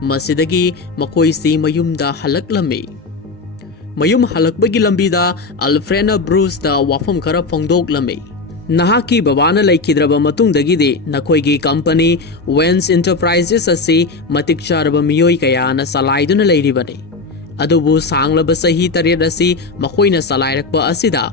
मसिदगी मकोइसी मयुमदा हलकलमी मयुम हलकबगी लंबीदा अल्फ्रेडना ब्रूसदा वाफम खरा फोंदोक्लमी नहाकी बाबाना लेखिद्रबा मतुंगदगिदि नखोइगी कंपनी वेंस इंटरप्राइजेस असि मतिक चारबा मियोय कयाना सलाइदुना लेरिबने अदुबु सांगलबा सही तरेट असि मखोइना सलाइरकपा असिदा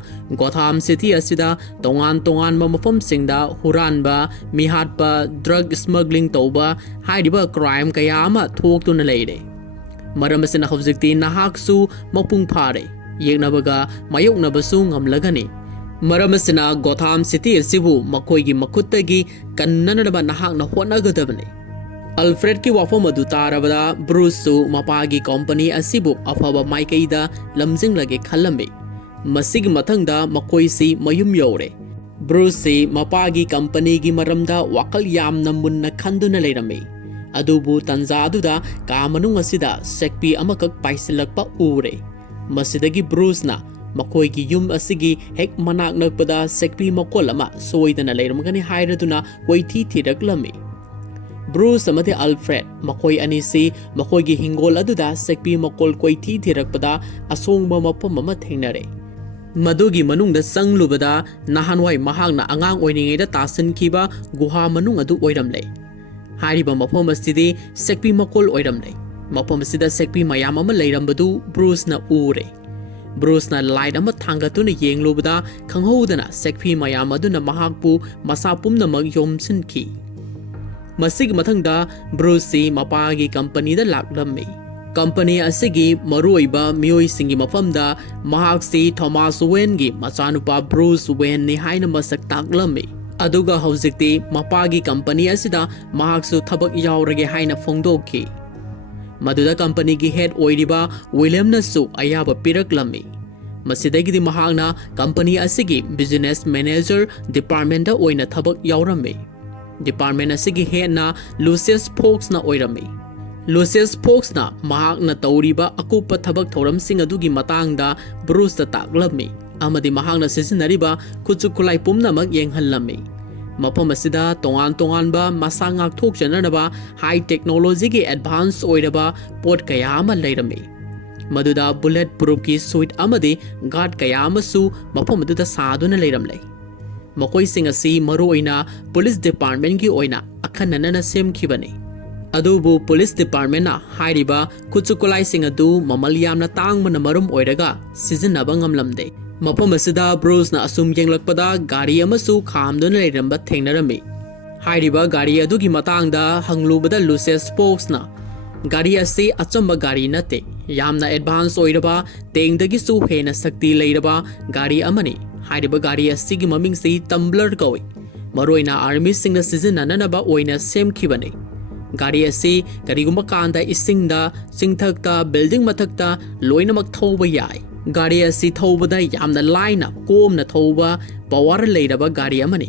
गोथाम सिटी असिदा तोंगान तोंगान मफमसिंगदा हुरानबा मिहाटपा ड्रग स्मगलिंग तौबा हाइदिबा क्राइम कया अमा थोक्तुना लेरे मरम असिना हौजिक्ति नहाकसु मपुंग फारे येगनबगा मायोक्नबसु ngamlagani मरम असिना गोथाम सिटी असिबु मखोइगी मखुत्तगी कन्ननबा नहाकना होनागदबने अल्फ्रेड की वाफम अदु तारबदा ब्रूसु मपागी कंपनी असिबु अफबा माइकैदा लमजिंगलगे खल्लमे मसिग मथंगदा मखोइसी मयुम यौरे ब्रूसि मपागी कंपनी की मरमदा वाकल यामना मुन्ना खंदुना लेरमे अदुबु तंजादुदा का मनुंग असिदा सेक्पी अमकक पाइसिलकपा उरे मसिदगी ब्रूसना मखोइगी युम असिगी हेक मनाक नकपदा सेक्पी मकोल अमा सोइदना लेरमगनि हाइरदुना कोइथी थिरकलमी ब्रूस अमदे अल्फ्रेड मखोइ अनिसी मखोइगी हिंगोल अदुदा सेक्पी मकोल कोइथी थिरकपदा असोंगबा मफम अमा थेंगनरे मदुगी मनुंगदा संगलुबदा नहानवाइ महांगना अंगांग ओइनिङैदा तासनखिबा गुहा मनुंग अदु ओइरमले हारिबा मफम असिदि सेक्पी मकोल ओइरमले मफम असिदा सेक्पी मयाम अमा लेरमबदु ब्रूसना उरे ब्रूसना लाइट अमा थांगतुना येंगलुबदा खंगहौदना सेक्पी मयाम अदुना महाकपु मसा पुमनमक योमसिनखि मसिग मथंगदा ब्रूसि मपागी कंपनीदा लाक्लम्मी कंपनी असिगी मरुइबा मियोइसिंगी मफमदा महाकसि थॉमस वेनगी मचानुपा ब्रूस वेन नि हाइना मसक ताक्लम्मी अदुगा हौजिक्ति मपागी कंपनी असिदा महाकसु थबक यावरगे हाइना फोंदोखि मदुदा कंपनी की हेड ओइरिबा विलियमनसु अयाबा पिरकलम्मी मसिदगिदि महाकना कंपनी असिगी बिजनेस मैनेजर डिपार्टमेंट ओइना थबक यावरम्मी डिपार्टमेंट असिगी हेडना लूसियस फोक्सना ओइरम्मी लूसियस फोक्सना महाकना तौरिबा अकुप्पा थबक थौरमसिंग अदुगी मतांगदा ब्रूसता ताक्लम्मी अमदि महाकना सिजिनरिबा खुचु खुलाई पुमनमक येंगहल्लम्मी मफम असिदा तोंगान तोंगानबा मसा ngakthokjanaba हाई टेक्नोलॉजी की एडवांस ओइरबा पोट कया अमा लेरम्मी मदुदा बुलेट प्रूफ की सुइट अमदि गार्ड कया अमसु मफम अदुदा सादुना लेरमले मखोइसिंग असि मरुओइना पुलिस डिपार्टमेंट की ओइना अखननना सेमखिबने अदुबु पुलिस डिपार्टमेंट ना हाइरिबा खुचुकुलाइसिंग अदु ममल यामना तांगमना मरुम ओइरगा सिजनबा ngamlamde मफम असिदा ब्रूसना असुम येंगलकपदा गाड़ी अमसु खामदुना लेरमबा थेंगनरमी हाइरिबा गाड़ी अदुगी मतांगदा हंगलुबदा लूसियस फोक्सना गाड़ी असि अचंबा गाड़ी नते यामना एडवांस ओइरबा तेंगदगिसु हेना शक्ति लेरबा गाड़ी अमनी हाइरिबा गाड़ी असिगी ममिंगसि टम्बलर कौई मरोइना आर्मी सिंगना सिजनननबा ओइना सेमखिबने गाड़ी असी करिगुम्बा कांदा इसिंगदा चिंगथक्ता बिल्डिंग मथक्ता लोइनमक थौबा याय गाड़ी असी थौबदा यामना लाइना कोमना थौबा पावर लेरबा गाड़ी अमनी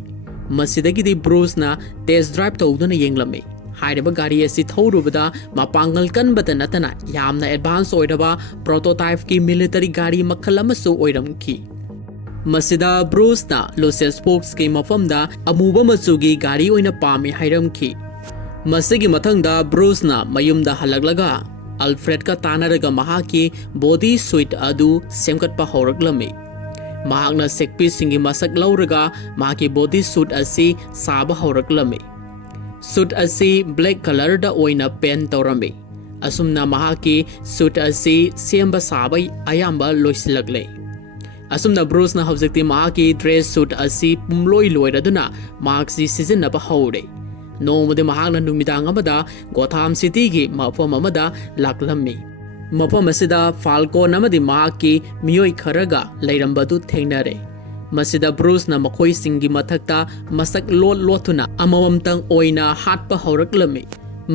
मसिदगिदि ब्रूसना टेस्ट ड्राइव तौदुना येंगलम्मी हाइरबा गाड़ी असी थौरुबदा मपांगल कनबता नतना यामना एडवांस ओइरबा प्रोटोटाइप की मिलिटरी गाड़ी मखल अमसु ओइरमखि मसिदा ब्रूसना लूसियस फोक्स की मफमदा अमुबा मचुगी गाड़ी ओइना पामी हाइरमखि मसिगी मथंगदा ब्रूसना मयुमदा हलगलगा अल्फ्रेड का तानरगा महाकी बॉडी सुइट अदु सेमकटपा हौरकलम्मी महाकना सेक्पी सिंगी मसक लौरगा महाकी बॉडी सूट असी साबा हौरकलम्मी सूट असी ब्लैक कलर दा ओइना पेन तौरम्मी असुमना महाकी सूट असी सेमबा साबा अयाम्बा लोइसिलगले असुमना ब्रूसना हौजिक्ति महाकी ड्रेस सूट असी पुमलोइ लोइरदुना महाकसी सिजनबा हौरे नोमदे महाकना नुमिदांग अमदा गोथाम सिटी की मफम अमदा लाक्लम्मी मफम असिदा फाल्कोन अमदि महाकी मियोइ खरगा लेरम्बदु थेंगनरे मसिदा ब्रूसना मखोइ सिंगी मथक्ता मसक लोट लोथुना अमवमतंग ओइना हाटपा हौरकलम्मी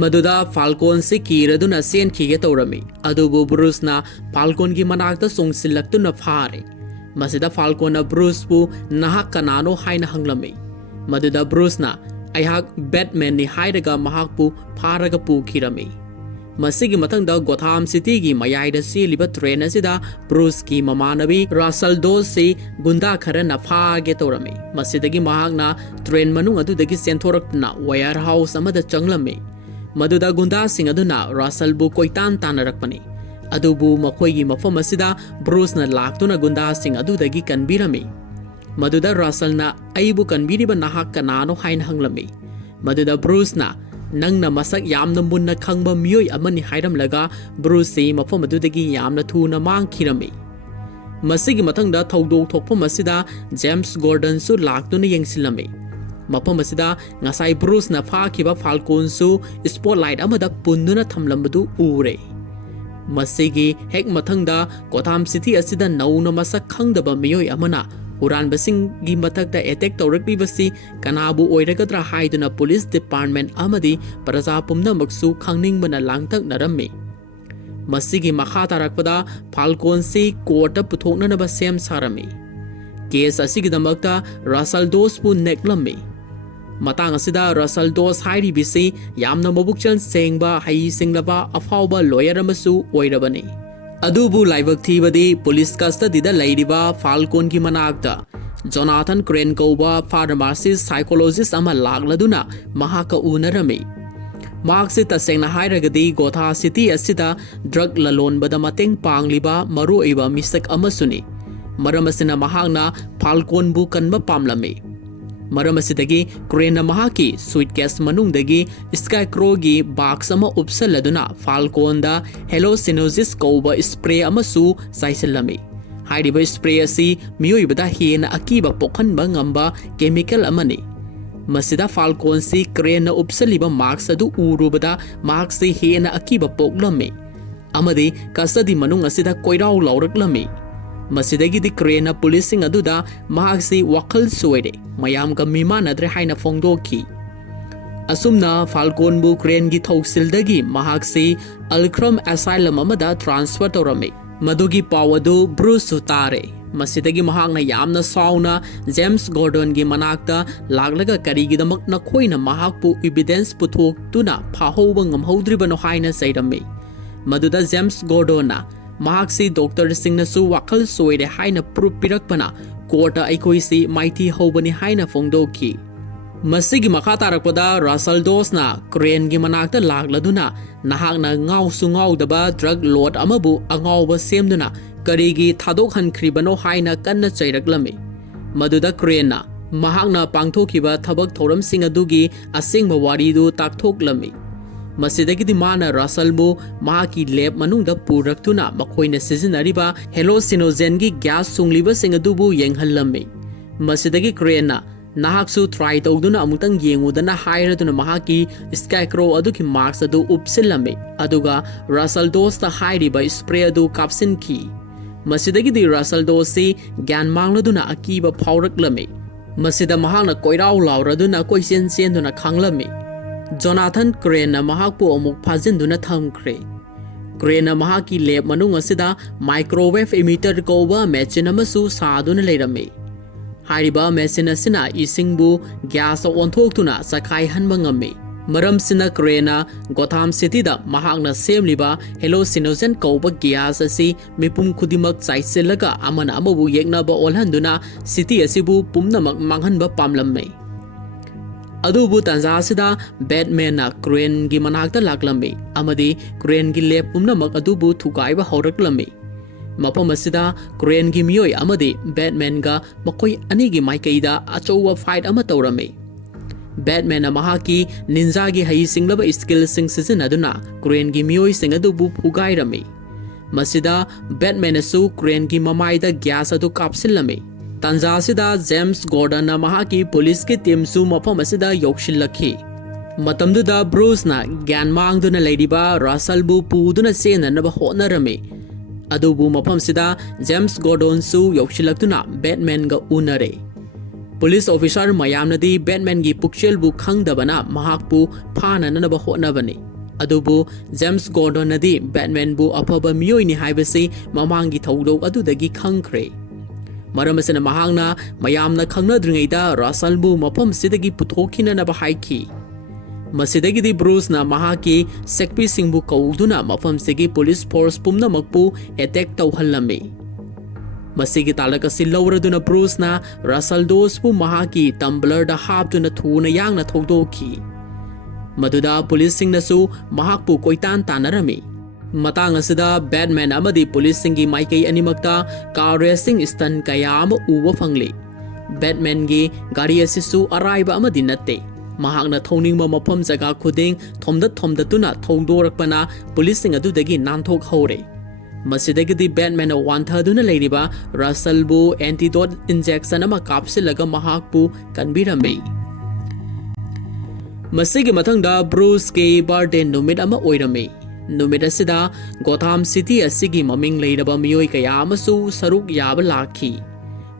मदुदा फाल्कोन से कीरदुना सेनखिगे तौरम्मी अदुबु ब्रूसना फाल्कोन की मनाक्ता सोंगसिलक्तुना फारे मसिदा फाल्कोन ब्रूसपु नहा कनानो हाइना हंगलम्मी मदुदा ब्रूसना ꯑꯩꯍꯥꯛ ꯕꯦꯠꯃꯦꯟꯅꯤ ꯍꯥꯏꯔꯒ ꯃꯍꯥꯛꯄꯨ ꯐꯥꯔꯒ ꯄꯨꯈꯤꯔꯝꯃꯤ꯫ ꯃꯁꯤꯒꯤ ꯃꯊꯪꯗ ꯒꯣꯊꯥꯝ ꯁꯤꯇꯤꯒꯤ ꯃꯌꯥꯏꯗ ꯆꯦꯜꯂꯤꯕ ꯇ꯭ꯔꯦꯟ ꯑꯁꯤꯗ ꯕ꯭ꯔꯨꯁꯀꯤ ꯃꯃꯥꯟꯅꯕꯤ ꯔꯥꯁꯜ ꯗꯣꯁꯁꯤ ꯒꯨꯟꯗꯥ ꯈꯔꯅ ꯐꯥꯒꯦ ꯇꯧꯔꯝꯃꯤ꯫ ꯃꯁꯤꯗꯒꯤ ꯃꯍꯥꯛꯅ ꯇ꯭ꯔꯦꯟ ꯃꯅꯨꯡ ꯑꯗꯨꯗꯒꯤ ꯆꯦꯟꯊꯣꯔꯛꯇꯨꯅ ꯋꯦꯌꯔ ꯍꯥꯎꯁ ꯑꯃꯗ ꯆꯪꯂꯝꯃꯤ꯫ ꯃꯗꯨꯗ ꯒꯨꯟꯗꯥꯁꯤꯡ ꯑꯗꯨꯅ ꯔꯥꯁꯜꯕꯨ ꯀꯣꯏꯇꯥꯟ ꯇꯥꯟꯅꯔꯛꯄꯅꯤ꯫ ꯑꯗꯨꯕꯨ ꯃꯈꯣꯏꯒꯤ ꯃꯐꯝ ꯑꯁꯤꯗ ꯕ꯭ꯔꯨꯁꯅ ꯂꯥꯛꯇꯨꯅ ꯒꯨꯟꯗꯥꯁꯤꯡ ꯑꯗꯨꯗꯒꯤ ꯀꯟꯕꯤꯔꯝꯃꯤ꯫ ꯃꯗꯨꯗ ꯔꯥꯁꯜꯅ ꯑꯩꯕꯨ ꯀꯟꯕꯤꯔꯤꯕ ꯅꯍꯥꯛ ꯀꯅꯥꯅꯣ ꯍꯥꯏꯅ ꯍꯪꯂꯝꯃꯤ꯫ ꯃꯗꯨꯗ ꯕ꯭ꯔꯨꯁꯅ ꯅꯪꯅ ꯃꯁꯛ ꯌꯥꯝꯅ ꯃꯨꯟꯅ ꯈꯪꯕ ꯃꯤꯑꯣꯏ ꯑꯃꯅꯤ ꯍꯥꯏꯔꯝꯂꯒ ꯕ꯭ꯔꯨꯁꯁꯤ ꯃꯐꯝ ꯑꯗꯨꯗꯒꯤ ꯌꯥꯝꯅ ꯊꯨꯅ ꯃꯥꯡꯈꯤꯔꯝꯃꯤ꯫ ꯃꯁꯤꯒꯤ ꯃꯊꯪꯗ ꯊꯧꯗꯣꯛ ꯊꯣꯛꯐꯝ ꯑꯁꯤꯗ ꯖꯦꯝꯁ ꯒꯣꯔꯗꯟꯁꯨ ꯂꯥꯛꯇꯨꯅ ꯌꯦꯡꯁꯤꯜꯂꯝꯃꯤ꯫ ꯃꯐꯝ ꯑꯁꯤꯗ ꯉꯁꯥꯏ ꯕ꯭ꯔꯨꯁꯅ ꯐꯥꯈꯤꯕ ꯐꯥꯜꯀꯣꯟꯁꯨ ꯁ꯭ꯄꯣꯠꯂꯥꯏꯠ ꯑꯃꯗ ꯄꯨꯟꯗꯨꯅ ꯊꯝꯂꯝꯕꯗꯨ ꯎꯔꯦ꯫ ꯃꯁꯤꯒꯤ ꯍꯦꯛ ꯃꯊꯪꯗ ꯒꯣꯊꯥꯝ ꯁꯤꯇꯤ ꯑꯁꯤꯗ ꯅꯧꯅ ꯃꯁꯛ ꯈꯪꯗꯕ ꯃꯤꯑꯣꯏ ꯑꯃꯅ ꯍꯨꯔꯥꯟꯕꯁꯤꯡꯒꯤ ꯃꯊꯛꯇ ꯑꯦꯇꯦꯛ ꯇꯧꯔꯛꯂꯤꯕꯁꯤ ꯀꯅꯥꯕꯨ ꯑꯣꯏꯔꯒꯗ꯭ꯔꯥ ꯍꯥꯏꯗꯨꯅ ꯄꯨꯂꯤꯁ ꯗꯤꯄꯥꯔꯠꯃꯦꯟꯠ ꯑꯃꯗꯤ ꯄ꯭ꯔꯖꯥ ꯄꯨꯝꯅꯃꯛꯁꯨ ꯈꯪꯅꯤꯡꯕꯅ ꯂꯥꯡꯇꯛꯅꯔꯝꯃꯤ꯫ ꯃꯁꯤꯒꯤ ꯃꯈꯥ ꯇꯥꯔꯛꯄꯗ ꯐꯥꯜꯀꯣꯟꯁꯤ ꯀꯣꯔꯠꯇ ꯄꯨꯊꯣꯛꯅꯅꯕ ꯁꯦꯝ ꯁꯥꯔꯝꯃꯤ꯫ ꯀꯦꯁ ꯑꯁꯤꯒꯤꯗꯃꯛꯇ ꯔꯥꯁꯜ ꯗꯣꯁꯄꯨ ꯅꯦꯛꯂꯝꯃꯤ꯫ ꯃꯇꯥꯡ ꯑꯁꯤꯗ ꯔꯥꯁꯜ ꯗꯣꯁ ꯍꯥꯏꯔꯤꯕꯁꯤ ꯌꯥꯝꯅ ꯃꯕꯨꯛꯆꯦꯜ ꯁꯦꯡꯕ ꯍꯩꯁꯤꯡꯂꯕ ꯑꯐꯥꯎꯕ ꯂꯣꯌꯔ ꯑꯃꯁꯨ ꯑꯣꯏꯔꯕꯅꯤ꯫ ꯑꯗꯨꯕꯨ ꯂꯥꯏꯕꯛ ꯊꯤꯕꯗꯤ ꯄꯨꯂꯤꯁ ꯀꯁꯇꯗꯤꯗ ꯂꯩꯔꯤꯕ ꯐꯥꯜꯀꯣꯟꯒꯤ ꯃꯅꯥꯛꯇ ꯖꯣꯅꯥꯊꯟ ꯀ꯭ꯔꯦꯟ ꯀꯧꯕ ꯐꯥꯔꯃꯥꯁꯤꯁ ꯁꯥꯏꯀꯣꯂꯣꯖꯤꯁ ꯑꯃ ꯂꯥꯛꯂꯗꯨꯅ ꯃꯍꯥꯛꯀ ꯎꯅꯔꯝꯃꯤ꯫ ꯃꯍꯥꯛꯁꯤ ꯇꯁꯦꯡꯅ ꯍꯥꯏꯔꯒꯗꯤ ꯒꯣꯊꯥ ꯁꯤꯇꯤ ꯑꯁꯤꯗ ꯗ꯭ꯔꯒ ꯂꯂꯣꯟꯕꯗ ꯃꯇꯦꯡ ꯄꯥꯡꯂꯤꯕ ꯃꯔꯨꯑꯣꯏꯕ ꯃꯤꯁꯛ ꯑꯃꯁꯨꯅꯤ꯫ ꯃꯔꯝ ꯑꯁꯤꯅ ꯃꯍꯥꯛꯅ ꯐꯥꯜꯀꯣꯟꯕꯨ ꯀꯟꯕ ꯄꯥꯝꯂꯝꯃꯤ꯫ ꯃꯔꯝ ꯑꯁꯤꯗꯒꯤ ꯀ꯭ꯔꯦꯟꯅ ꯃꯍꯥꯛꯀꯤ ꯁꯨꯏꯠꯀꯦꯁ ꯃꯅꯨꯡꯗꯒꯤ ꯁ꯭ꯀꯥꯏꯀ꯭ꯔꯣꯒꯤ ꯕꯥꯛꯁ ꯑꯃ ꯎꯞꯁꯜꯂꯗꯨꯅ ꯐꯥꯜꯀꯣꯟꯗ ꯍꯦꯂꯣꯁꯤꯅꯣꯖꯤꯁ ꯀꯧꯕ ꯁ꯭ꯄ꯭ꯔꯦ ꯑꯃꯁꯨ ꯆꯥꯏꯁꯤꯜꯂꯝꯃꯤ꯫ ꯍꯥꯏꯔꯤꯕ ꯁ꯭ꯄ꯭ꯔꯦ ꯑꯁꯤ ꯃꯤꯑꯣꯏꯕꯗ ꯍꯦꯟꯅ ꯑꯀꯤꯕ ꯄꯣꯛꯍꯟꯕ ꯉꯝꯕ ꯀꯦꯃꯤꯀꯦꯜ ꯑꯃꯅꯤ꯫ ꯃꯁꯤꯗ ꯐꯥꯜꯀꯣꯟꯁꯤ ꯀ꯭ꯔꯦꯟꯅ ꯎꯞꯁꯜꯂꯤꯕ ꯃꯥꯛꯁ ꯑꯗꯨ ꯎꯔꯨꯕꯗ ꯃꯍꯥꯛꯁꯤ ꯍꯦꯟꯅ ꯑꯀꯤꯕ ꯄꯣꯛꯂꯝꯃꯤ ꯑꯃꯗꯤ ꯀꯁꯇꯗꯤ ꯃꯅꯨꯡ ꯑꯁꯤꯗ ꯀꯣꯏꯔꯥꯎ ꯂꯥꯎꯔꯛꯂꯝꯃꯤ꯫ ꯃꯁꯤꯗꯒꯤꯗꯤ ꯀ꯭ꯔꯦꯟꯅ ꯄꯨꯂꯤꯁꯁꯤꯡ ꯑꯗꯨꯗ ꯃꯍꯥꯛꯁꯤ ꯋꯥꯈꯜ ꯆꯣꯏꯔꯦ, ꯃꯌꯥꯝꯒ ꯃꯤꯃꯥꯟꯅꯗ꯭ꯔꯦ ꯍꯥꯏꯅ ꯐꯣꯡꯗꯣꯛꯈꯤ꯫ ꯑꯁꯨꯝꯅ ꯐꯥꯜꯀꯣꯟꯕꯨ ꯀ꯭ꯔꯦꯟꯒꯤ ꯊꯧꯁꯤꯜꯗꯒꯤ ꯃꯍꯥꯛꯁꯤ ꯑꯜꯈ꯭ꯔꯝ ꯑꯦꯁꯥꯏꯂꯝ ꯑꯃꯗ ꯇ꯭ꯔꯥꯟꯁꯐꯔ ꯇꯧꯔꯝꯃꯤ꯫ ꯃꯗꯨꯒꯤ ꯄꯥꯎ ꯑꯗꯨ ꯕ꯭ꯔꯨꯁꯁꯨ ꯇꯥꯔꯦ꯫ ꯃꯁꯤꯗꯒꯤ ꯃꯍꯥꯛꯅ ꯌꯥꯝꯅ ꯁꯥꯎꯅ ꯖꯦꯝꯁ ꯒꯣꯔꯗꯟꯒꯤ ꯃꯅꯥꯛꯇ ꯂꯥꯛꯂꯒ ꯀꯔꯤꯒꯤꯗꯃꯛ ꯅꯈꯣꯏꯅ ꯃꯍꯥꯛꯄꯨ ꯏꯕꯤꯗꯦꯟꯁ ꯄꯨꯊꯣꯛꯇꯨꯅ ꯐꯥꯍꯧꯕ ꯉꯝꯍꯧꯗ꯭ꯔꯤꯕꯅꯣ ꯍꯥꯏꯅ ꯆꯩꯔꯝꯃꯤ꯫ ꯃꯗꯨꯗ ꯖꯦꯝꯁ ꯒꯣꯔꯗꯟꯅ ꯃꯍꯥꯛꯁꯤ ꯗꯣꯛꯇꯔꯁꯤꯡꯅꯁꯨ ꯋꯥꯈꯜ ꯆꯣꯏꯔꯦ ꯍꯥꯏꯅ ꯄ꯭ꯔꯨꯐ ꯄꯤꯔꯛꯄꯅ ꯀꯣꯔꯠꯇ ꯑꯩꯈꯣꯏꯁꯤ ꯃꯥꯏꯊꯤ ꯍꯧꯕꯅꯤ ꯍꯥꯏꯅ ꯐꯣꯡꯗꯣꯛꯈꯤ꯫ ꯃꯁꯤꯒꯤ ꯃꯈꯥ ꯇꯥꯔꯛꯄꯗ ꯔꯥꯁꯜ ꯗꯣꯁꯅ ꯀ꯭ꯔꯦꯟꯒꯤ ꯃꯅꯥꯛꯇ ꯂꯥꯛꯂꯗꯨꯅ ꯅꯍꯥꯛꯅ ꯉꯥꯎꯁꯨ ꯉꯥꯎꯗꯕ ꯗ꯭ꯔꯒ ꯂꯣꯠ ꯑꯃꯕꯨ ꯑꯉꯥꯎꯕ ꯁꯦꯝꯗꯨꯅ ꯀꯔꯤꯒꯤ ꯊꯥꯗꯣꯛꯍꯟꯈ꯭ꯔꯤꯕꯅꯣ ꯍꯥꯏꯅ ꯀꯟꯅ ꯆꯩꯔꯛꯂꯝꯃꯤ꯫ ꯃꯗꯨꯗ ꯀ꯭ꯔꯦꯟꯅ ꯃꯍꯥꯛꯅ ꯄꯥꯡꯊꯣꯛꯈꯤꯕ ꯊꯕꯛ ꯊꯧꯔꯝꯁꯤꯡ ꯑꯗꯨꯒꯤ ꯑꯁꯦꯡꯕ ꯋꯥꯔꯤꯗꯨ ꯇꯥꯛꯊꯣꯛꯂꯝꯃꯤ꯫ ꯃꯁꯤꯗꯒꯤꯗꯤ ꯃꯥꯅ ꯔꯥꯁꯜꯕꯨ ꯃꯍꯥꯛꯀꯤ ꯂꯦꯕ ꯃꯅꯨꯡꯗ ꯄꯨꯔꯛꯇꯨꯅ ꯃꯈꯣꯏꯅ ꯁꯤꯖꯤꯟꯅꯔꯤꯕ ꯍꯦꯂꯣꯁꯤꯅꯣꯖꯦꯟꯒꯤ ꯒ꯭ꯌꯥꯁ ꯁꯨꯡꯂꯤꯕꯁꯤꯡ ꯑꯗꯨꯕꯨ ꯌꯦꯡꯍꯜꯂꯝꯃꯤ꯫ ꯃꯁꯤꯗꯒꯤ ꯀ꯭ꯔꯦꯟꯅ ꯅꯍꯥꯛꯁꯨ ꯇ꯭ꯔꯥꯏ ꯇꯧꯗꯨꯅ ꯑꯃꯨꯛꯇꯪ ꯌꯦꯡꯉꯨꯗꯅ ꯍꯥꯏꯔꯗꯨꯅ ꯃꯍꯥꯛꯀꯤ ꯁ꯭ꯀꯥꯏꯀ꯭ꯔꯣ ꯑꯗꯨꯒꯤ ꯃꯥꯛꯁ ꯑꯗꯨ ꯎꯞꯁꯤꯜꯂꯝꯃꯤ ꯑꯗꯨꯒ ꯔꯥꯁꯜ ꯗꯣꯁꯇ ꯍꯥꯏꯔꯤꯕ ꯁ꯭ꯄ꯭ꯔꯦ ꯑꯗꯨ ꯀꯥꯞꯁꯤꯟꯈꯤ꯫ ꯃꯁꯤꯗꯒꯤꯗꯤ ꯔꯥꯁꯜ ꯗꯣꯁꯁꯤ ꯒ꯭ꯌꯥꯟ ꯃꯥꯡꯂꯗꯨꯅ ꯑꯀꯤꯕ ꯐꯥꯎꯔꯛꯂꯝꯃꯤ꯫ ꯃꯁꯤꯗ ꯃꯍꯥꯛꯅ ꯀꯣꯏꯔꯥꯎ ꯂꯥꯎꯔꯗꯨꯅ ꯀꯣꯏꯆꯦꯟ ꯆꯦꯟꯗꯨꯅ ꯈꯥꯡꯂꯝꯃꯤ꯫ ꯖꯣꯅꯥꯊꯟ ꯀ꯭ꯔꯦꯟꯅ ꯃꯍꯥꯛꯄꯨ ꯑꯃꯨꯛ ꯐꯥꯖꯤꯟꯗꯨꯅ ꯊꯝꯈ꯭ꯔꯦ꯫ ꯀ꯭ꯔꯦꯟꯅ ꯃꯍꯥꯛꯀꯤ ꯂꯦꯕ ꯃꯅꯨꯡ ꯑꯁꯤꯗ ꯃꯥꯏꯀ꯭ꯔꯣꯋꯦꯚ ꯏꯃꯤꯇꯔ ꯀꯧꯕ ꯃꯦꯆꯤꯟ ꯑꯃꯁꯨ ꯁꯥꯗꯨꯅ ꯂꯩꯔꯝꯃꯤ꯫ ꯍꯥꯏꯔꯤꯕ ꯃꯦꯆꯤꯟ ꯑꯁꯤꯅ ꯏꯁꯤꯡꯕꯨ ꯒ꯭ꯌꯥꯁꯇ ꯑꯣꯟꯊꯣꯛꯇꯨꯅ ꯆꯈꯥꯏꯍꯟꯕ ꯉꯝꯃꯤ꯫ ꯃꯔꯝꯁꯤꯅ ꯀ꯭ꯔꯦꯟꯅ ꯒꯣꯊꯥꯝ ꯁꯤꯇꯤꯗ ꯃꯍꯥꯛꯅ ꯁꯦꯝꯂꯤꯕ ꯍꯦꯂꯣꯁꯤꯅꯣꯖꯦꯟ ꯀꯧꯕ ꯒ꯭ꯌꯥꯁ ꯑꯁꯤ ꯃꯤꯄꯨꯝ ꯈꯨꯗꯤꯡꯃꯛ ꯆꯥꯏꯁꯤꯜꯂꯒ ꯑꯃꯅ ꯑꯃꯕꯨ ꯌꯦꯛꯅꯕ ꯑꯣꯜꯍꯟꯗꯨꯅ ꯁꯤꯇꯤ ꯑꯁꯤꯕꯨ ꯄꯨꯝꯅꯃꯛ ꯃꯥꯡꯍꯟꯕ ꯄꯥꯝꯂꯝꯃꯤ꯫ ꯑꯗꯨꯕꯨ ꯇꯥꯟꯖꯥ ꯑꯁꯤꯗ ꯕꯦꯠꯃꯦꯟꯅ ꯀ꯭ꯔꯦꯟꯒꯤ ꯃꯅꯥꯛꯇ ꯂꯥꯛꯂꯝꯃꯤ ꯑꯃꯗꯤ ꯀ꯭ꯔꯦꯟꯒꯤ ꯂꯦꯕ ꯄꯨꯝꯅꯃꯛ ꯑꯗꯨꯕꯨ ꯊꯨꯒꯥꯏꯕ ꯍꯧꯔꯛꯂꯝꯃꯤ꯫ ꯃꯐꯝ ꯑꯁꯤꯗ ꯀ꯭ꯔꯦꯟꯒꯤ ꯃꯤꯑꯣꯏ ꯑꯃꯗꯤ ꯕꯦꯠꯃꯦꯟꯒ ꯃꯈꯣꯏ ꯑꯅꯤꯒꯤ ꯃꯥꯏꯀꯩꯗ ꯑꯆꯧꯕ ꯐꯥꯏꯠ ꯑꯃ ꯇꯧꯔꯝꯃꯤ꯫ ꯕꯦꯠꯃꯦꯟꯅ ꯃꯍꯥꯛꯀꯤ ꯅꯤꯟꯖꯥꯒꯤ ꯍꯩꯁꯤꯡꯂꯕ ꯁ꯭ꯀꯤꯜꯁꯤꯡ ꯁꯤꯖꯤꯟꯅꯗꯨꯅ ꯀ꯭ꯔꯦꯟꯒꯤ ꯃꯤꯑꯣꯏꯁꯤꯡ ꯑꯗꯨꯕꯨ ꯐꯨꯒꯥꯏꯔꯝꯃꯤ꯫ ꯃꯁꯤꯗ ꯕꯦꯠꯃꯦꯟꯅꯁꯨ ꯀ꯭ꯔꯦꯟꯒꯤ ꯃꯃꯥꯏꯗ ꯒ꯭ꯌꯥꯁ ꯑꯗꯨ ꯀꯥꯞꯁꯤꯜꯂꯝꯃꯤ꯫ ꯇꯥꯟꯖꯥ ꯑꯁꯤꯗ ꯖꯦꯝꯁ ꯒꯣꯔꯗꯟꯅ ꯃꯍꯥꯛꯀꯤ ꯄꯨꯂꯤꯁꯀꯤ ꯇꯤꯝꯁꯨ ꯃꯐꯝ ꯑꯁꯤꯗ ꯌꯧꯁꯤꯜꯂꯛꯈꯤ꯫ ꯃꯇꯝꯗꯨꯗ ꯕ꯭ꯔꯨꯁꯅ ꯒ꯭ꯌꯥꯟ ꯃꯥꯡꯗꯨꯅ ꯂꯩꯔꯤꯕ ꯔꯥꯁꯜꯕꯨ ꯄꯨꯗꯨꯅ ꯆꯦꯟꯅꯅꯕ ꯍꯣꯠꯅꯔꯝꯃꯤ꯫ ꯑꯗꯨꯕꯨ ꯃꯐꯝꯁꯤꯗ ꯖꯦꯝꯁ ꯒꯣꯔꯗꯟꯁꯨ ꯌꯧꯁꯤꯜꯂꯛꯇꯨꯅ ꯕꯦꯠꯃꯦꯟꯒ ꯎꯅꯔꯦ꯫ ꯄꯨꯂꯤꯁ ꯑꯣꯐꯤꯁꯥꯔ ꯃꯌꯥꯝꯅꯗꯤ ꯕꯦꯠꯃꯦꯟꯒꯤ ꯄꯨꯛꯆꯦꯜꯕꯨ ꯈꯪꯗꯕꯅ ꯃꯍꯥꯛꯄꯨ ꯐꯥꯅꯅꯕ ꯍꯣꯠꯅꯕꯅꯤ꯫ ꯑꯗꯨꯕꯨ ꯖꯦꯝꯁ ꯒꯣꯔꯗꯟꯅꯗꯤ ꯕꯦꯠꯃꯦꯟꯕꯨ ꯑꯐꯕ ꯃꯤꯑꯣꯏꯅꯤ ꯍꯥꯏꯕꯁꯤ ꯃꯃꯥꯡꯒꯤ ꯊꯧꯗꯣꯛ ꯑꯗꯨꯗꯒꯤ ꯈꯪꯈ꯭ꯔꯦ꯫ ꯃꯔꯝ ꯑꯁꯤꯅ ꯃꯍꯥꯛꯅ ꯃꯌꯥꯝꯅ ꯈꯪꯅꯗ꯭ꯔꯤꯉꯩꯗ ꯔꯁꯜꯕꯨ ꯃꯐꯝꯁꯤꯗꯒꯤ ꯄꯨꯊꯣꯛꯈꯤꯅꯅꯕ ꯍꯥꯏꯈꯤ꯫ ꯃꯁꯤꯗꯒꯤꯗꯤ ꯕ꯭ꯔꯨꯁꯅ ꯃꯍꯥꯛꯀꯤ ꯁꯦꯛꯄꯤꯁꯤꯡꯕꯨ ꯀꯧꯗꯨꯅ ꯃꯐꯝꯁꯤꯒꯤ ꯄꯨꯂꯤꯁ ꯐꯣꯔꯁ ꯄꯨꯝꯅꯃꯛꯄꯨ ꯑꯦꯇꯦꯛ ꯇꯧꯍꯜꯂꯝꯃꯤ꯫ ꯃꯁꯤꯒꯤ ꯇꯥꯂꯛ ꯑꯁꯤ ꯂꯧꯔꯗꯨꯅ ꯕ꯭ꯔꯨꯁꯅ ꯔꯁꯜ ꯗꯣꯁꯄꯨ ꯃꯍꯥꯛꯀꯤ ꯇꯝꯕꯂꯔꯗ ꯍꯥꯞꯇꯨꯅ ꯊꯨꯅ ꯌꯥꯡꯅ ꯊꯧꯗꯣꯛꯈꯤ꯫ ꯃꯗꯨꯗ ꯄꯨꯂꯤꯁꯁꯤꯡꯅꯁꯨ ꯃꯍꯥꯛꯄꯨ ꯀꯣꯏꯇꯥꯟ ꯇꯥꯟꯅꯔꯝꯃꯤ꯫ ꯃꯇꯥꯡ ꯑꯁꯤꯗ ꯕꯦꯠꯃꯦꯟ ꯑꯃꯗꯤ ꯄꯨꯂꯤꯁꯁꯤꯡꯒꯤ ꯃꯥꯏꯀꯩ ꯑꯅꯤꯃꯛꯇ ꯀꯥꯔ ꯔꯦꯁꯤꯡ ꯁ꯭ꯇꯟ ꯀꯌꯥ ꯑꯃ ꯎꯕ ꯐꯪꯂꯤ꯫ ꯕꯦꯠꯃꯦꯟꯒꯤ ꯒꯥꯔꯤ ꯑꯁꯤꯁꯨ ꯑꯔꯥꯏꯕ ꯑꯃꯗꯤ ꯅꯠꯇꯦ꯫ ꯃꯍꯥꯛꯅ ꯊꯧꯅꯤꯡꯕ ꯃꯐꯝ ꯖꯒꯥ ꯈꯨꯗꯤꯡ ꯊꯣꯝꯗꯠꯇꯨꯅ ꯊꯧꯗꯣꯔꯛꯄꯅ ꯄꯨꯂꯤꯁꯁꯤꯡ ꯑꯗꯨꯗꯒꯤ ꯅꯥꯟꯊꯣꯛꯍꯧꯔꯦ꯫ ꯃꯁꯤꯗꯒꯤꯗꯤ ꯕꯦꯠꯃꯦꯟꯅ ꯋꯥꯟꯊꯗꯨꯅ ꯂꯩꯔꯤꯕ ꯔꯁꯜꯕꯨ ꯑꯦꯟꯇꯤꯗꯣꯠ ꯏꯟꯖꯦꯛꯁꯟ ꯑꯃ ꯀꯥꯞꯁꯤꯜꯂꯒ ꯃꯍꯥꯛꯄꯨ ꯀꯟꯕꯤꯔꯝꯃꯤ꯫ ꯃꯁꯤꯒꯤ ꯃꯊꯪꯗ ꯕ꯭ꯔꯨꯁꯀꯤ ꯕꯥꯔꯗꯦ ꯅꯨꯃꯤꯠ ꯑꯃ ꯑꯣꯏꯔꯝꯃꯤ꯫ ꯅꯨꯃꯤꯠ ꯑꯁꯤꯗ ꯒꯣꯊꯥꯝ ꯁꯤꯇꯤ ꯑꯁꯤꯒꯤ ꯃꯃꯤꯡ ꯂꯩꯔꯕ ꯃꯤꯑꯣꯏ ꯀꯌꯥ ꯑꯃꯁꯨ ꯁꯔꯨꯛ ꯌꯥꯕ ꯂꯥꯛꯈꯤ꯫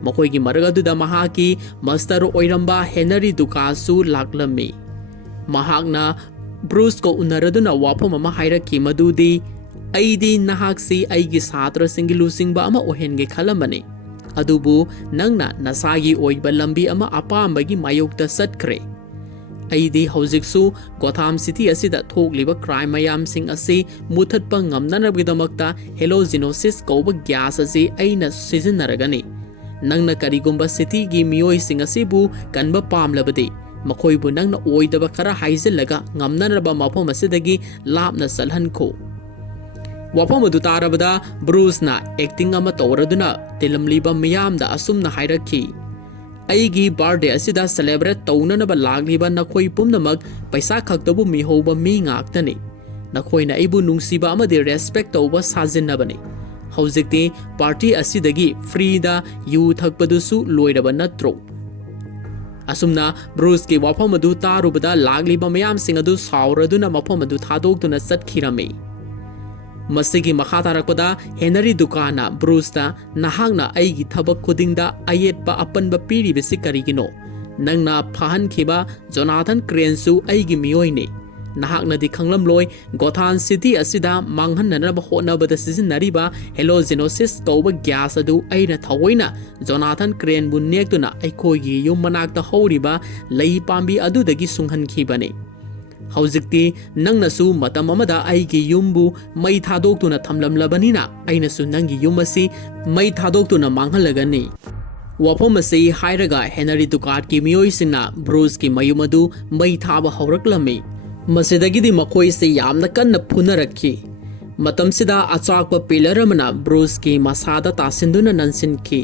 ꯃꯈꯣꯏꯒꯤ ꯃꯔꯛ ꯑꯗꯨꯗ ꯃꯍꯥꯛꯀꯤ ꯃꯁꯇꯔ ꯑꯣꯏꯔꯝꯕ ꯍꯦꯅꯔꯤ ꯗꯨꯀꯥꯁꯁꯨ ꯂꯥꯛꯂꯝꯃꯤ꯫ ꯃꯍꯥꯛꯅ ꯕ꯭ꯔꯨꯁꯀ ꯎꯅꯔꯗꯨꯅ ꯋꯥꯐꯝ ꯑꯃ ꯍꯥꯏꯔꯛꯈꯤ ꯃꯗꯨꯗꯤ ꯑꯩꯗꯤ ꯅꯍꯥꯛꯁꯤ ꯑꯩꯒꯤ ꯁꯥꯇ꯭ꯔꯁꯤꯡꯒꯤ ꯂꯨꯆꯤꯡꯕ ꯑꯃ ꯑꯣꯏꯍꯟꯒꯦ ꯈꯜꯂꯝꯕꯅꯤ, ꯑꯗꯨꯕꯨ ꯅꯪꯅ ꯅꯁꯥꯒꯤ ꯑꯣꯏꯕ ꯂꯝꯕꯤ ꯑꯃ ꯑꯄꯥꯝꯕꯒꯤ ꯃꯥꯌꯣꯛꯇ ꯆꯠꯈ꯭ꯔꯦ꯫ ꯑꯩꯗꯤ ꯍꯧꯖꯤꯛꯁꯨ ꯒꯣꯊꯥꯝ ꯁꯤꯇꯤ ꯑꯁꯤꯗ ꯊꯣꯛꯂꯤꯕ ꯀ꯭ꯔꯥꯏꯝ ꯃꯌꯥꯝꯁꯤꯡ ꯑꯁꯤ ꯃꯨꯊꯠꯄ ꯉꯝꯅꯅꯕꯒꯤꯗꯃꯛꯇ ꯍꯦꯂꯣꯖꯤꯅꯣꯁꯤꯁ ꯀꯧꯕ ꯒ꯭ꯌꯥꯁ ꯑꯁꯤ ꯑꯩꯅ ꯁꯤꯖꯤꯟꯅꯔꯒꯅꯤ꯫ ꯅꯪꯅ ꯀꯔꯤꯒꯨꯝꯕ ꯁꯤꯇꯤꯒꯤ ꯃꯤꯑꯣꯏꯁꯤꯡ ꯑꯁꯤꯕꯨ ꯀꯟꯕ ꯄꯥꯝꯂꯕꯗꯤ ꯃꯈꯣꯏꯕꯨ ꯅꯪꯅ ꯑꯣꯏꯗꯕ ꯈꯔ ꯍꯥꯏꯖꯤꯜꯂꯒ ꯉꯝꯅꯅꯕ ꯃꯐꯝ ꯑꯁꯤꯗꯒꯤ ꯂꯥꯞꯅ ꯆꯠꯍꯟꯈꯣ꯫ ꯋꯥꯐꯝ ꯑꯗꯨ ꯇꯥꯔꯕꯗ ꯕ꯭ꯔꯨꯁꯅ ꯑꯦꯛꯇꯤꯡ ꯑꯃ ꯇꯧꯔꯗꯨꯅ ꯇꯤꯜꯂꯝꯂꯤꯕ ꯃꯤꯌꯥꯝꯗ ꯑꯁꯨꯝꯅ ꯍꯥꯏꯔꯛꯈꯤ, ꯑꯩꯒꯤ ꯕꯥꯔꯗꯦ ꯑꯁꯤꯗ ꯁꯦꯂꯦꯕ꯭ꯔꯦꯠ ꯇꯧꯅꯅꯕ ꯂꯥꯛꯂꯤꯕ ꯅꯈꯣꯏ ꯄꯨꯝꯅꯃꯛ ꯄꯩꯁꯥ ꯈꯛꯇꯕꯨ ꯃꯤꯍꯧꯕ ꯃꯤ ꯉꯥꯛꯇꯅꯤ꯫ ꯅꯈꯣꯏꯅ ꯑꯩꯕꯨ ꯅꯨꯡꯁꯤꯕ ꯑꯃꯗꯤ ꯔꯦꯁꯄꯦꯛ ꯇꯧꯕ ꯁꯥꯖꯤꯟꯅꯕꯅꯤ꯫ ꯍꯧꯖꯤꯛꯇꯤ ꯄꯥꯔꯇꯤ ꯑꯁꯤꯗꯒꯤ ꯐ꯭ꯔꯤꯗ ꯌꯨ ꯊꯛꯄꯗꯨꯁꯨ ꯂꯣꯏꯔꯕ ꯅꯠꯇ꯭ꯔꯣ? ꯑꯁꯨꯝꯅ ꯕ꯭ꯔꯨꯁꯀꯤ ꯋꯥꯐꯝ ꯑꯗꯨ ꯇꯥꯔꯨꯕꯗ ꯂꯥꯛꯂꯤꯕ ꯃꯌꯥꯝꯁꯤꯡ ꯑꯗꯨ ꯁꯥꯎꯔꯗꯨꯅ ꯃꯐꯝ ꯑꯗꯨ ꯊꯥꯗꯣꯛꯇꯨꯅ ꯆꯠꯈꯤꯔꯝꯃꯤ꯫ ꯃꯁꯤꯒꯤ ꯃꯈꯥ ꯇꯥꯔꯛꯄꯗ ꯍꯦꯅꯔꯤ ꯗꯨꯀꯥꯅ ꯕ꯭ꯔꯨꯁꯇ ꯅꯍꯥꯛꯅ ꯑꯩꯒꯤ ꯊꯕꯛ ꯈꯨꯗꯤꯡꯗ ꯑꯌꯦꯠꯄ ꯑꯄꯟꯕ ꯄꯤꯔꯤꯕꯁꯤ ꯀꯔꯤꯒꯤꯅꯣ? ꯅꯪꯅ ꯐꯍꯟꯈꯤꯕ ꯖꯣꯅꯥꯊꯟ ꯀ꯭ꯔꯦꯟꯁꯨ ꯑꯩꯒꯤ ꯃꯤꯑꯣꯏꯅꯤ꯫ ꯅꯍꯥꯛꯅꯗꯤ ꯈꯪꯂꯝꯂꯣꯏ ꯒꯣꯊꯥꯝ ꯁꯤꯇꯤ ꯑꯁꯤꯗ ꯃꯥꯡꯍꯟꯅꯅꯕ ꯍꯣꯠꯅꯕꯗ ꯁꯤꯖꯤꯟꯅꯔꯤꯕ ꯍꯦꯂꯣꯖꯤꯅꯣꯁꯤꯁ ꯀꯧꯕ ꯒ꯭ꯌꯥꯁ ꯑꯗꯨ ꯑꯩꯅ ꯊꯑꯣꯏꯅ ꯖꯣꯅꯥꯊꯟ ꯀ꯭ꯔꯦꯟꯕꯨ ꯅꯦꯛꯇꯨꯅ ꯑꯩꯈꯣꯏꯒꯤ ꯌꯨꯝ ꯃꯅꯥꯛꯇ ꯍꯧꯔꯤꯕ ꯂꯩ ꯄꯥꯝꯕꯤ ꯑꯗꯨꯗꯒꯤ ꯁꯨꯡꯍꯟꯈꯤꯕꯅꯤ꯫ ꯍꯧꯖꯤꯛꯇꯤ ꯅꯪꯅꯁꯨ ꯃꯇꯝ ꯑꯃꯗ ꯑꯩꯒꯤ ꯌꯨꯝꯕꯨ ꯃꯩ ꯊꯥꯗꯣꯛꯇꯨꯅ ꯊꯝꯂꯝꯂꯕꯅꯤꯅ ꯑꯩꯅꯁꯨ ꯅꯪꯒꯤ ꯌꯨꯝ ꯑꯁꯤ ꯃꯩ ꯊꯥꯗꯣꯛꯇꯨꯅ ꯃꯥꯡꯍꯜꯂꯒꯅꯤ꯫ ꯋꯥꯐꯝ ꯑꯁꯤ ꯍꯥꯏꯔꯒ ꯍꯦꯅꯔꯤ ꯗꯨꯀꯥꯠꯀꯤ ꯃꯤꯑꯣꯏꯁꯤꯡꯅ ꯕ꯭ꯔꯨꯁꯀꯤ ꯃꯌꯨꯝ ꯑꯗꯨ ꯃꯩ ꯊꯥꯕ ꯍꯧꯔꯛꯂꯝꯃꯤ꯫ ꯃꯁꯤꯗꯒꯤꯗꯤ ꯃꯈꯣꯏꯁꯤ ꯌꯥꯝꯅ ꯀꯟꯅ ꯐꯨꯅꯔꯛꯈꯤ꯫ ꯃꯇꯝꯁꯤꯗ ꯑꯆꯥꯛꯄ ꯄꯤꯂꯔ ꯑꯃꯅ ꯕ꯭ꯔꯨꯁꯀꯤ ꯃꯁꯥꯗ ꯇꯥꯁꯤꯟꯗꯨꯅ ꯅꯟꯁꯤꯟꯈꯤ꯫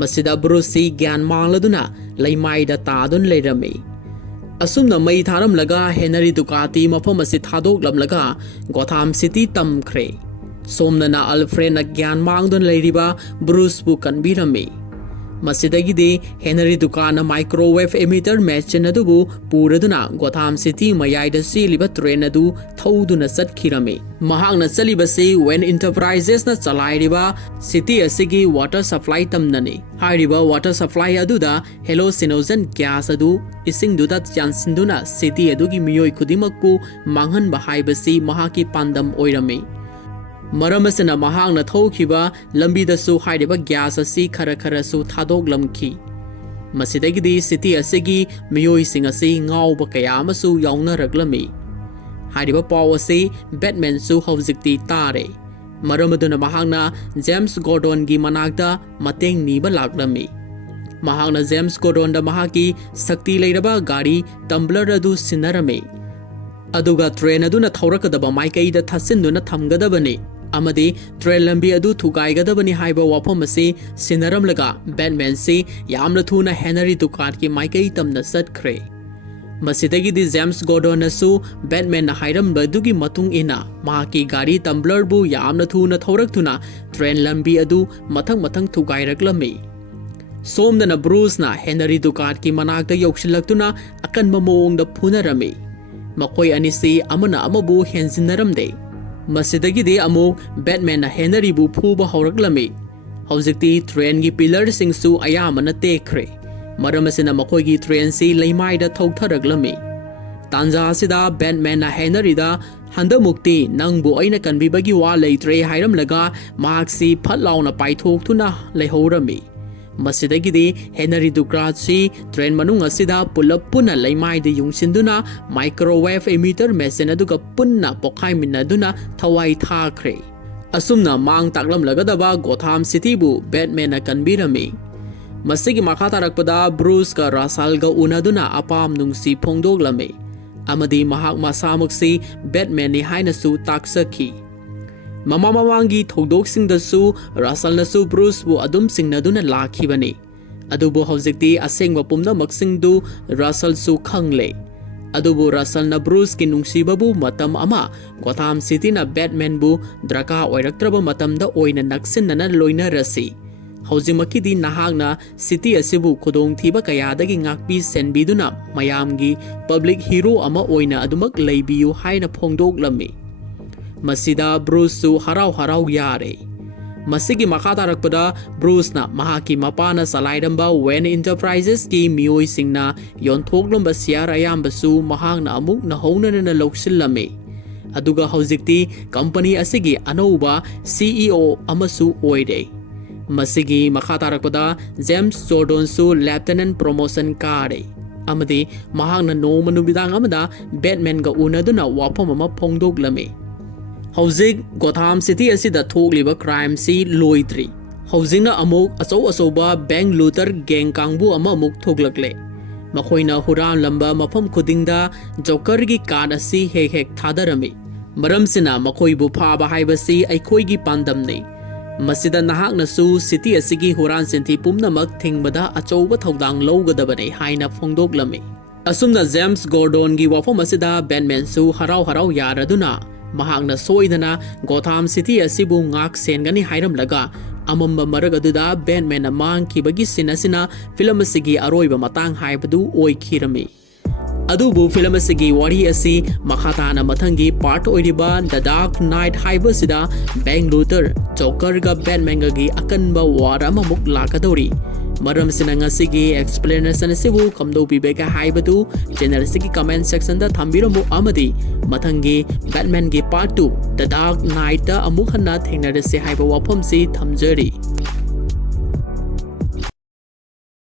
ꯃꯁꯤꯗ ꯕ꯭ꯔꯨꯁꯁꯤ ꯒ꯭ꯌꯥꯟ ꯃꯥꯡꯂꯗꯨꯅ ꯂꯩꯃꯥꯏꯗ ꯇꯥꯗꯨꯅ ꯂꯩꯔꯝꯃꯤ꯫ ꯑꯁꯨꯝꯅ ꯃꯩ ꯊꯥꯔꯝꯂꯒ ꯍꯦꯅꯔꯤ ꯗꯨꯀꯥꯇꯤ ꯃꯐꯝ ꯑꯁꯤ ꯊꯥꯗꯣꯛꯂꯝꯂꯒ ꯒꯣꯊꯥꯝ ꯁꯤꯇꯤ ꯇꯝꯈ꯭ꯔꯦ꯫ ꯁꯣꯝꯗꯅ ꯑꯜꯐ꯭ꯔꯦꯗꯅ ꯒ꯭ꯌꯥꯟ ꯃꯥꯡꯗꯨꯅ ꯂꯩꯔꯤꯕ ꯕ꯭ꯔꯨꯁꯄꯨ ꯀꯟꯕꯤꯔꯝꯃꯤ꯫ ꯃꯁꯤꯗꯒꯤꯗꯤ ꯍꯦꯅꯔꯤ ꯗꯨꯀꯥꯟꯅ ꯃꯥꯏꯀ꯭ꯔꯣꯋꯦꯚ ꯏꯃꯤꯇꯔ ꯃꯦꯆꯤꯟ ꯑꯗꯨꯕꯨ ꯄꯨꯔꯗꯨꯅ ꯒꯣꯊꯥꯝ ꯁꯤꯇꯤ ꯃꯌꯥꯏꯗ ꯆꯦꯜꯂꯤꯕ ꯇ꯭ꯔꯦꯟ ꯑꯗꯨ ꯊꯧꯗꯨꯅ ꯆꯠꯈꯤꯔꯝꯃꯤ꯫ ꯃꯍꯥꯛꯅ ꯆꯠꯂꯤꯕꯁꯤ ꯋꯦꯟ ꯏꯟꯇꯔꯄ꯭ꯔꯥꯏꯖꯦꯁꯅ ꯆꯂꯥꯏꯔꯤꯕ ꯁꯤꯇꯤ ꯑꯁꯤꯒꯤ ꯋꯥꯇꯔ ꯁꯄ꯭ꯂꯥꯏ ꯇꯝꯅꯅꯤ꯫ ꯍꯥꯏꯔꯤꯕ ꯋꯥꯇꯔ ꯁꯄ꯭ꯂꯥꯏ ꯑꯗꯨꯗ ꯍꯦꯂꯣꯁꯤꯅꯣꯖꯟ ꯒ꯭ꯌꯥꯁ ꯑꯗꯨ ꯏꯁꯤꯡꯗꯨꯗ ꯌꯥꯟꯁꯤꯟꯗꯨꯅ ꯁꯤꯇꯤ ꯑꯗꯨꯒꯤ ꯃꯤꯑꯣꯏ ꯈꯨꯗꯤꯡꯃꯛꯄꯨ ꯃꯥꯡꯍꯟꯕ ꯍꯥꯏꯕꯁꯤ ꯃꯍꯥꯛꯀꯤ ꯄꯥꯟꯗꯝ ꯑꯣꯏꯔꯝꯃꯤ꯫ ꯃꯔꯝ ꯑꯁꯤꯅ ꯃꯍꯥꯛꯅ ꯊꯧꯈꯤꯕ ꯂꯝꯕꯤꯗꯁꯨ ꯍꯥꯏꯔꯤꯕ ꯒ꯭ꯌꯥꯁ ꯑꯁꯤ ꯈꯔ ꯈꯔꯁꯨ ꯊꯥꯗꯣꯛꯂꯝꯈꯤ꯫ ꯃꯁꯤꯗꯒꯤꯗꯤ ꯁꯤꯇꯤ ꯑꯁꯤꯒꯤ ꯃꯤꯑꯣꯏꯁꯤꯡ ꯑꯁꯤ ꯉꯥꯎꯕ ꯀꯌా ꯑꯃꯁꯨ ꯌꯥꯎꯅꯔꯛꯂꯝꯃꯤ꯫ ꯍꯥꯏꯔꯤꯕ ꯄꯥꯎ ꯑꯁꯤ ꯕꯦꯠꯃꯦꯟꯁꯨ ꯍꯧꯖꯤꯛꯇꯤ ꯇꯥꯔꯦ꯫ ꯃꯔꯝ ꯑꯗꯨꯅ ꯃꯍꯥꯛꯅ ꯖꯦꯝꯁ ꯒꯣꯔꯗꯣꯟꯒꯤ ꯃꯅꯥꯛꯇ ꯃꯇꯦꯡ ꯅꯤꯕ ꯂꯥꯛꯂꯝꯃꯤ꯫ ꯃꯍꯥꯛꯅ ꯖꯦꯝꯁ ꯒꯣꯔꯗꯣꯟꯗ ꯃꯍꯥꯛꯀꯤ ꯁꯛꯇꯤ ꯂꯩꯔꯕ ꯒꯥꯔꯤ ꯇꯝꯕꯂꯔ ꯑꯗꯨ ꯁꯤꯟꯅꯔꯝꯃꯤ꯫ ꯑꯗꯨꯒ ꯇ꯭ꯔꯦꯟ ꯑꯗꯨꯅ ꯊꯧꯔꯛꯀꯗꯕ ꯃꯥꯏꯀꯩꯗ ꯊꯠꯆꯤꯟꯗꯨꯅ ꯊꯝꯒꯗꯕꯅꯤ ꯑꯃꯗꯤ ꯇ꯭ꯔꯦꯟ ꯂꯝꯕꯤ ꯑꯗꯨ ꯊꯨꯒꯥꯏꯒꯗꯕꯅꯤ ꯍꯥꯏꯕ ꯋꯥꯐꯝ ꯑꯁꯤ ꯁꯤꯟꯅꯔꯝꯂꯒ ꯕꯦꯠꯃꯦꯟꯁꯤ ꯌꯥꯝꯅ ꯊꯨꯅ ꯍꯦꯅꯔꯤ ꯗꯨꯀꯥꯠꯀꯤ ꯃꯥꯏꯀꯩ ꯇꯝꯅ ꯆꯠꯈ꯭ꯔꯦ꯫ ꯃꯁꯤꯗꯒꯤꯗꯤ ꯖꯦꯝꯁ ꯒꯣꯔꯗꯣꯟꯅꯁꯨ ꯕꯦꯠꯃꯦꯟꯅ ꯍꯥꯏꯔꯝꯕꯗꯨꯒꯤ ꯃꯇꯨꯡ ꯏꯟꯅ ꯃꯍꯥꯛꯀꯤ ꯒꯥꯔꯤ ꯇꯝꯕꯂꯔꯕꯨ ꯌꯥꯝꯅ ꯊꯨꯅ ꯊꯧꯔꯛꯇꯨꯅ ꯇ꯭ꯔꯦꯟ ꯂꯝꯕꯤ ꯑꯗꯨ ꯃꯊꯪ ꯃꯊꯪ ꯊꯨꯒꯥꯏꯔꯛꯂꯝꯃꯤ꯫ ꯁꯣꯝꯗꯅ ꯕ꯭ꯔꯨꯁꯅ ꯍꯦꯅꯔꯤ ꯗꯨꯀꯥꯠꯀꯤ ꯃꯅꯥꯛꯇ ꯌꯧꯁꯤꯜꯂꯛꯇꯨꯅ ꯑꯀꯟꯕ ꯃꯑꯣꯡꯗ ꯐꯨꯅꯔꯝꯃꯤ꯫ ꯃꯈꯣꯏ ꯑꯅꯤꯁꯤ ꯑꯃꯅ ꯑꯃꯕꯨ ꯍꯦꯟꯖꯤꯟꯅꯔꯝꯗꯦ꯫ ꯃꯁꯤꯗꯒꯤꯗꯤ ꯑꯃꯨꯛ ꯕꯦꯠꯃꯦꯟꯅ ꯍꯦꯅꯔꯤꯕꯨ ꯐꯨꯕ ꯍꯧꯔꯛꯂꯝꯃꯤ꯫ ꯍꯧꯖꯤꯛꯇꯤ ꯇ꯭ꯔꯦꯟꯒꯤ ꯄꯤꯂꯔꯁꯤꯡꯁꯨ ꯑꯌꯥꯝꯕꯅ ꯇꯦꯛꯈ꯭ꯔꯦ꯫ ꯃꯔꯝ ꯑꯁꯤꯅ ꯃꯈꯣꯏꯒꯤ ꯇ꯭ꯔꯦꯟꯁꯤ ꯂꯩꯃꯥꯏꯗ ꯊꯧꯊꯔꯛꯂꯝꯃꯤ꯫ ꯇꯥꯟꯖꯥ ꯑꯁꯤꯗ ꯕꯦꯠꯃꯦꯟꯅ ꯍꯦꯅꯔꯤꯗ ꯍꯟꯗꯛꯃꯨꯛꯇꯤ ꯅꯪꯕꯨ ꯑꯩꯅ ꯀꯟꯕꯤꯕꯒꯤ ꯋꯥ ꯂꯩꯇ꯭ꯔꯦ ꯍꯥꯏꯔꯝꯂꯒ ꯃꯍꯥꯛꯁꯤ ꯐꯠ ꯂꯥꯎꯅ ꯄꯥꯏꯊꯣꯛꯇꯨꯅ ꯂꯩꯍꯧꯔꯝꯃꯤ꯫ Masidagidi Henry Ducratsi train manung asida pulap puna laymay de yung sinduna microwave emitter machine aduga punna pokai minaduna thawai thakre. Asumna mang taklam lagadaba Gotham City bu Batman na kanbirami. Masigi makatarakpada Bruce ka Russell ga unaduna apam nung si Pongdoglame. Amadi mahak masamok si Batman ni hainasu taksaki. Mamamawangi thogdoksing dasu Russell nasu Bruce bu adum singnaduna lakhibani. Adubu hawjikti asengwa pumnamak du Russell su khangle. Adubu Russell na Bruce kinungsibabu matam ama Gotham City na Batman bu draka oiraktraba matamda oina naksinna loina rasi. Hawjimakidi nahagna city asibu kudong thiba kayadagi ngakpi senbiduna mayamgi public hero ama oina adumak laybiyu haina phongdoklami. Masida Bruce su harau yare. Masigi makatarakpada Bruce na mahaki mapana sa laidamba Wayne Enterprises ki miyoy singna yon thoglamba siyar ayamba su mahang na amuk na hona na naloksilame. Aduga hawjikti company asigi anauba CEO amasu oide. Masigi makatarakpada James Jordan su lieutenant promotion kare. Amadi mahang na nomanubidang amada Batman ga unaduna wapam ama phongdoklame. Hawjik Gotham City asida thokliba crime si loitri. Hawjikna amuk asoba bank looter gang kangbu ama amuk thoklakle. Makhoina huran lamba mafam khudingda Joker gi card asi hek thadarami. Maramsina makhoibu phaba haibasi aikhoigi pandamne. Masida nahakna su city asigi huran senti pumnamak thingbada achoba thodang lowgadabane haina phongdoklame. Asumna James Gordon gi wafam asida Batman su harau yaraduna mahakna soidana Gotham City asibu ngak sengani hairamlaga amamba maragaduda Batman na mangkibagi sinasina film asigi aroiba matang haibadu oikhirami. Adubu film asigi wari asi makhatana mathangi part oiriba The Dark Knight haibasida bank looter Joker ga Batman gi akanba wara mamuk lakadori. Maram sinanga sigi explanation asibu kamdo bibeka haibadu channel sigi comment section da thambiramu amadi mathangi Batman gi part 2 The Dark Knight da amukhanna thengnarase haiba wafam si thamjari.